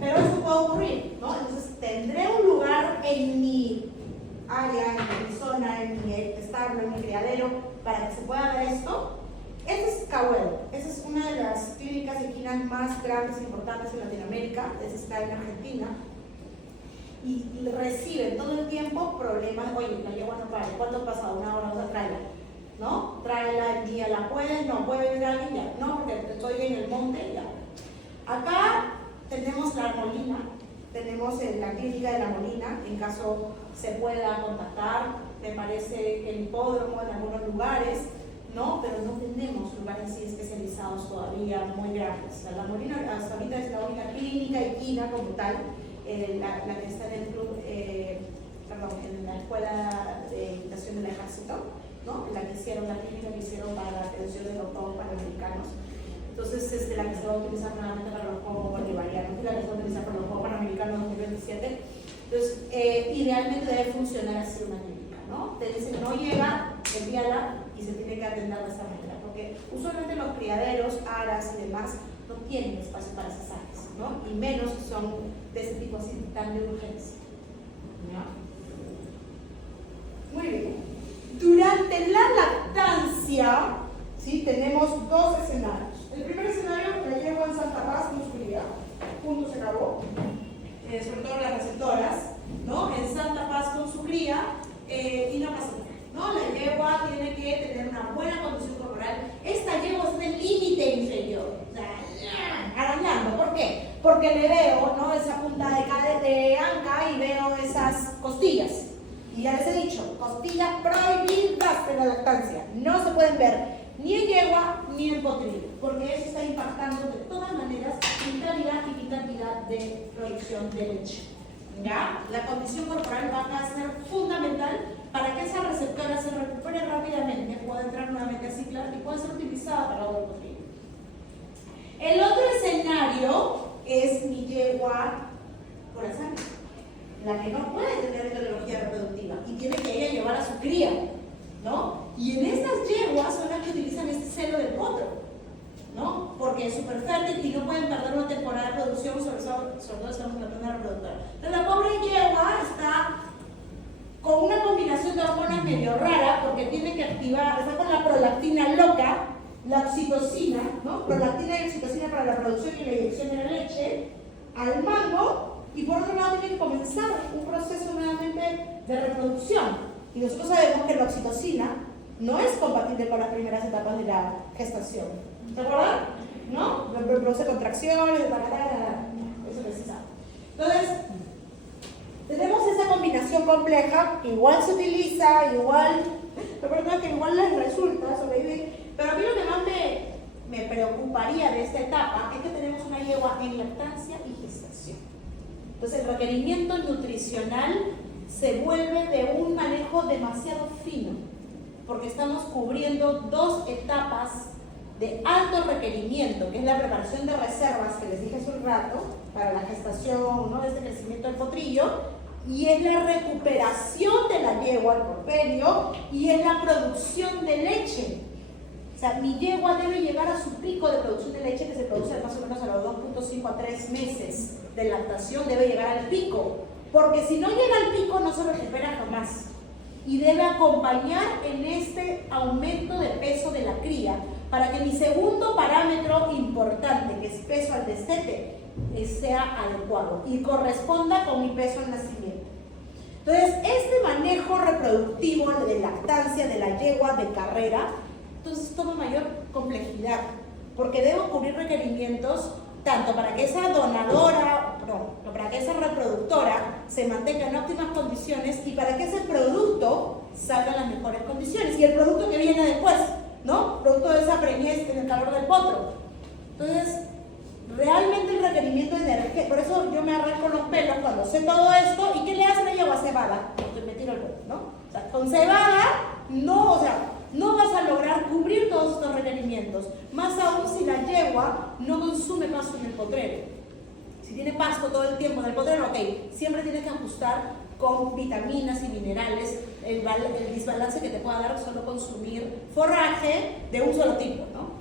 Pero eso puede ocurrir, ¿no? Entonces tendré un lugar en mi área, en mi zona, en mi establo, en mi criadero, para que se pueda ver esto. Este es Cahuel, esa es una de las clínicas equinas más grandes e importantes en Latinoamérica, esa está en Argentina, y reciben todo el tiempo problemas. Oye, la yegua no para, ¿cuánto ha pasado? 1 hora, 2 horas, tráela, ¿no? Tráela, envíala, ¿puedes? No, ¿puede venir alguien? Ya, no, porque estoy en el monte, ya. Acá tenemos la Molina, tenemos la clínica de la Molina, en caso se pueda contactar, me parece que el hipódromo en algunos lugares, ¿no? Pero no tenemos lugares así especializados todavía muy grandes. O sea, la Molina hasta ahorita es la única clínica equina como tal, la que está en el club, en la escuela de equitación del ejército, ¿no? La que hicieron, la clínica que hicieron para la atención de los Juegos Panamericanos. Entonces, la que se va a utilizar nuevamente para los Juegos Bolivarianos, la que se va a utilizar para los Juegos Panamericanos 2027. Entonces, idealmente debe funcionar así una clínica, ¿no? Te dicen, no llega, envíala y se tiene que atender de esta manera, porque usualmente los criaderos, aras y demás no tienen espacio para cesáreas, ¿no? Y menos si son de ese tipo así tan de urgencia. ¿Ya? Muy bien. Durante la lactancia, ¿sí?, tenemos 2 escenarios. El primer escenario la llevo en Santa Paz con su cría, punto, se acabó, sobre todo las receptoras, ¿no? En Santa Paz con su cría y no pasa nada, ¿no? La yegua tiene que tener una buena condición corporal. Esta yegua está en el límite inferior, o sea, arañando. ¿Por qué? Porque le veo, ¿no?, esa punta de anca y veo esas costillas. Y ya les he dicho, costillas prohibidas en la lactancia, no se pueden ver ni en yegua ni en potrillo, porque eso está impactando de todas maneras en calidad y cantidad de producción de leche. ¿Ya? La condición corporal va a ser fundamental para que esa receptora se recupere rápidamente, pueda entrar nuevamente a ciclar y pueda ser utilizada para el potrillo. El otro escenario es mi yegua por la sangre, la que no puede tener endocrinología reproductiva y tiene que ella llevar a su cría, ¿no? Y en estas yeguas son las que utilizan este celo del potro, ¿no? ¿Por porque es súper fértil y no pueden perder una temporada de producción, sobre todo si estamos en la zona reproductora. Entonces la pobre yegua está con una combinación de hormonas medio rara, porque tiene que activar, está con la prolactina loca, la oxitocina, ¿no? Prolactina y oxitocina para la producción y la inyección de la leche, al mango, y por otro lado tiene que comenzar un proceso nuevamente de reproducción. Y nosotros sabemos que la oxitocina no es compatible con las primeras etapas de la gestación. ¿Se acuerdan? ¿No? Produce contracciones, eso que se sabe. Entonces, tenemos esa combinación compleja que igual se utiliza, igual, la verdad que igual les resulta sobrevivir, pero a mí lo que más me preocuparía de esta etapa es que tenemos una yegua en lactancia y gestación. Entonces el requerimiento nutricional se vuelve de un manejo demasiado fino, porque estamos cubriendo dos etapas de alto requerimiento, que es la preparación de reservas que les dije hace un rato, para la gestación, ¿no? Este crecimiento del potrillo, y es la recuperación de la yegua, el porperio, y es la producción de leche. O sea, mi yegua debe llegar a su pico de producción de leche, que se produce más o menos a los 2.5 a 3 meses de lactación, debe llegar al pico, porque si no llega al pico no se recupera jamás, y debe acompañar en este aumento de peso de la cría, para que mi segundo parámetro importante, que es peso al destete, sea adecuado y corresponda con mi peso al nacimiento. Entonces, este manejo reproductivo de lactancia de la yegua de carrera, entonces toma mayor complejidad, porque debo cubrir requerimientos tanto para que esa donadora, para que esa reproductora se mantenga en óptimas condiciones y para que ese producto salga en las mejores condiciones. Y el producto que viene después, ¿no? Producto de esa preñez en el calor del potro. Entonces, realmente el requerimiento de energía, por eso yo me arranco los pelos cuando sé todo esto. ¿Y qué le hace la yegua? Cebada, porque me tiro el pelo, ¿no? O sea, con cebada no vas a lograr cubrir todos estos requerimientos, más aún si la yegua no consume pasto en el potrero. Si tiene pasto todo el tiempo en el potrero, ok, siempre tienes que ajustar con vitaminas y minerales el desbalance que te pueda dar solo consumir forraje de un solo tipo, ¿no?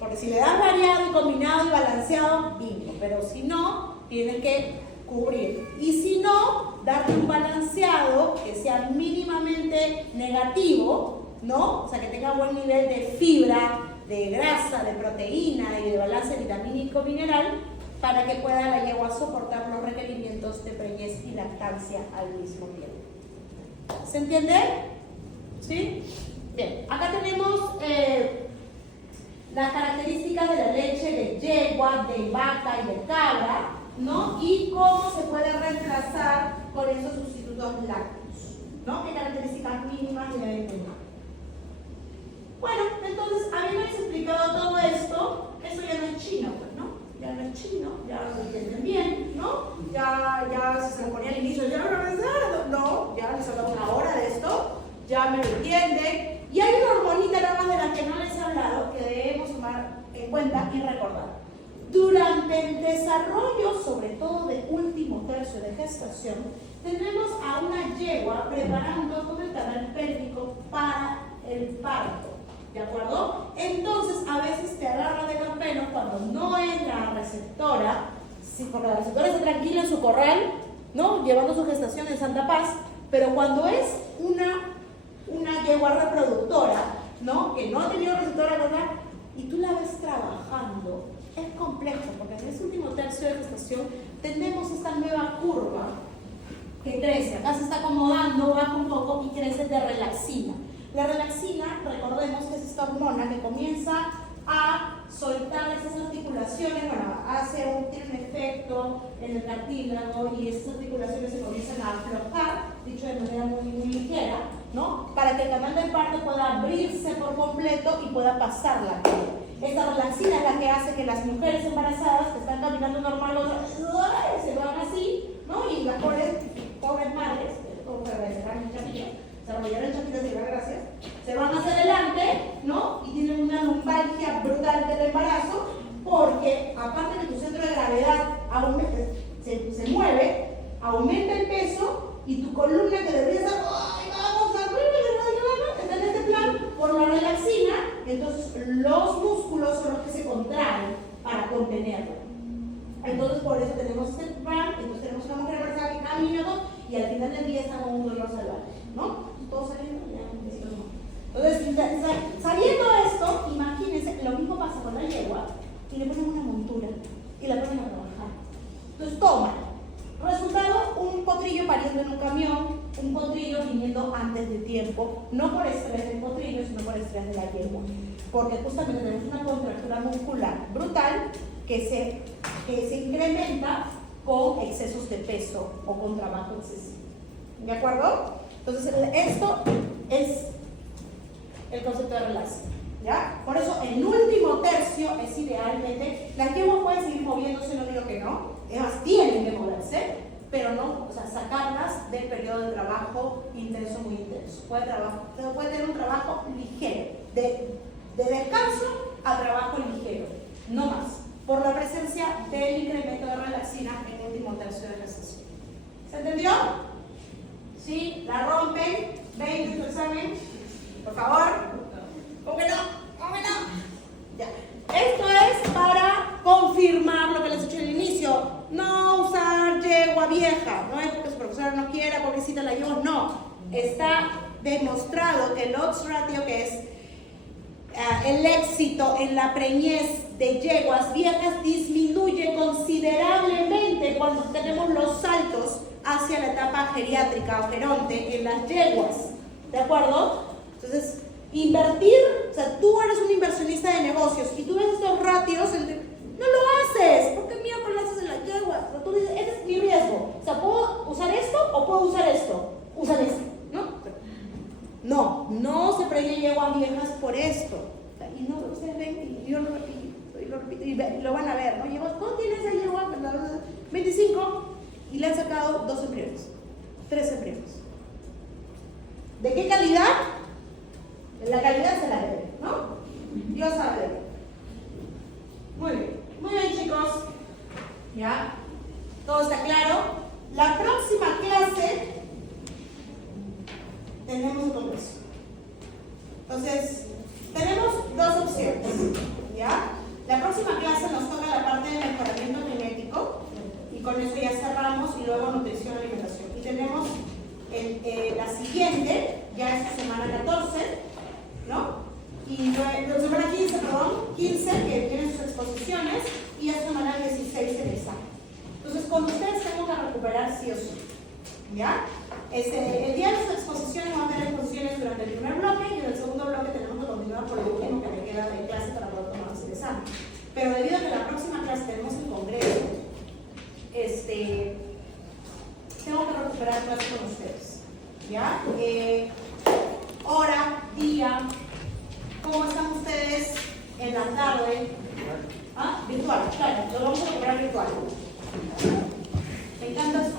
Porque si le das variado y combinado y balanceado, bingo, pero si no, tienes que cubrir. Y si no, darle un balanceado que sea mínimamente negativo, ¿no? O sea, que tenga buen nivel de fibra, de grasa, de proteína y de balance vitamínico mineral, para que pueda la yegua soportar los requerimientos de preñez y lactancia al mismo tiempo. ¿Se entiende? ¿Sí? Bien, acá tenemos las características de la leche de yegua, de vaca y de cabra, ¿no? Y cómo se puede reemplazar con esos sustitutos lácteos, ¿no? ¿Qué características mínimas deben tener? Bueno, entonces, habiéndoles explicado todo esto, eso ya no es chino, pues, ¿no? Ya no es chino, ya lo entienden bien, ¿no? Ya si se lo ponía al inicio, ya no, ya les he hablado una hora de esto, ya me lo entienden. Y hay una hormonita nada más de la que no les he hablado que debemos tomar en cuenta y recordar. Durante el desarrollo, sobre todo de último tercio de gestación, tendremos a una yegua preparando todo el canal pélvico para el parto. ¿De acuerdo? Entonces, a veces te agarra de los pelos cuando no entra la receptora, sí, porque la receptora está tranquila en su corral, ¿no? Llevando su gestación en santa paz, pero cuando es una yegua reproductora, ¿no? Que no ha tenido receptora, ¿verdad? Y tú la ves trabajando, es complejo, porque en ese último tercio de gestación tenemos esta nueva curva que crece, acá se está acomodando, baja un poco y crece de relaxina. La relaxina, recordemos que es esta hormona que comienza a soltar esas articulaciones, bueno, tiene un efecto en el cartílago y esas articulaciones se comienzan a aflojar, dicho de manera muy ligera, ¿no? Para que el canal del parto pueda abrirse por completo y pueda pasar la piel. Esta relaxina es la que hace que las mujeres embarazadas que están caminando normal se van así, ¿no? Y las pobres madres, se van hacia adelante, ¿no? Y tienen una lumbalgia brutal del embarazo, porque aparte que tu centro de gravedad se mueve, aumenta el peso y tu columna que debería estar, está en este plan por la relaxina, entonces los músculos son los que se contraen contenerlo. Entonces por eso tenemos este RAM, entonces tenemos una mujer embarazada que cada minuto y al final del día está con un dolor salvaje, ¿no? ¿Todo saliendo? Entonces, sabiendo esto, imagínense, lo mismo pasa con la yegua y le ponen una montura y la ponen a trabajar. Entonces toma, resultado, un potrillo pariendo en un camión, un potrillo viniendo antes de tiempo, no por estrés del potrillo, sino por estrés de la yegua, porque justamente tenemos una contractura muscular brutal que se incrementa con excesos de peso o con trabajo excesivo. ¿De acuerdo? Entonces, esto es el concepto de relación, ¿ya? Por eso, el último tercio es idealmente, las yeguas pueden seguir moviéndose, no digo que no, es más, tienen que moverse, pero no, o sea, sacarlas del periodo de trabajo intenso, muy intenso. Puede tener un trabajo ligero, de descanso a trabajo ligero, no más, por la presencia del incremento de relaxina en el último tercio de la sesión. ¿Se entendió? ¿Sí? ¿La rompen? ¿Ven su examen? Por favor. ¿Cómo que no? ¿Cómo que no? Ya. Esto es para confirmar lo que les he dicho al inicio. No usar yegua vieja. No es porque su profesora no quiera, pobrecita la yegua. No. Está demostrado que el odds ratio, que es el éxito en la preñez de yeguas viejas, disminuye considerablemente cuando tenemos los saltos hacia la etapa geriátrica o geronte en las yeguas. ¿De acuerdo? Entonces, invertir, o sea, tú eres un inversionista de negocios y tú ves estos ratios, no lo haces. ¿Por qué miércoles lo haces en las yeguas? Pero tú dices, ese es mi riesgo. O sea, ¿puedo usar esto o puedo usar esto? Usan esto, ¿no? No se preñan yeguas viejas por esto. O sea, y no, ustedes ven, y yo lo repito, y lo van a ver, ¿no? Yeguas, ¿cómo tienes esa yegua? 25, y le han sacado 2 embriones, 3 embriones. ¿De qué calidad? La calidad se la debe, ¿no? Dios sabe. Muy bien chicos. ¿Ya? ¿Todo está claro? La próxima clase tenemos un congreso. Entonces, tenemos 2 opciones. ¿Ya? La próxima clase nos toca la parte de mejoramiento genético y con eso ya cerramos y luego nutrición y alimentación. Y tenemos la siguiente, ya es semana 14, ¿no? Y semana 15, perdón, 15, que tienen sus exposiciones, y es semana 16 el examen. Entonces, con ustedes tengo que recuperar sí o sí, ¿ya? El día de sus exposiciones vamos a tener exposiciones durante el primer bloque y en el segundo bloque tenemos que continuar por el último que me queda de clase para poder tomar el examen. Pero debido a que la próxima clase tenemos el congreso, tengo que recuperar clase con ustedes, ¿ya? Hora, día, ¿cómo están ustedes en la tarde? ¿Ah? Virtual, claro, lo vamos a recuperar virtual. Me encanta su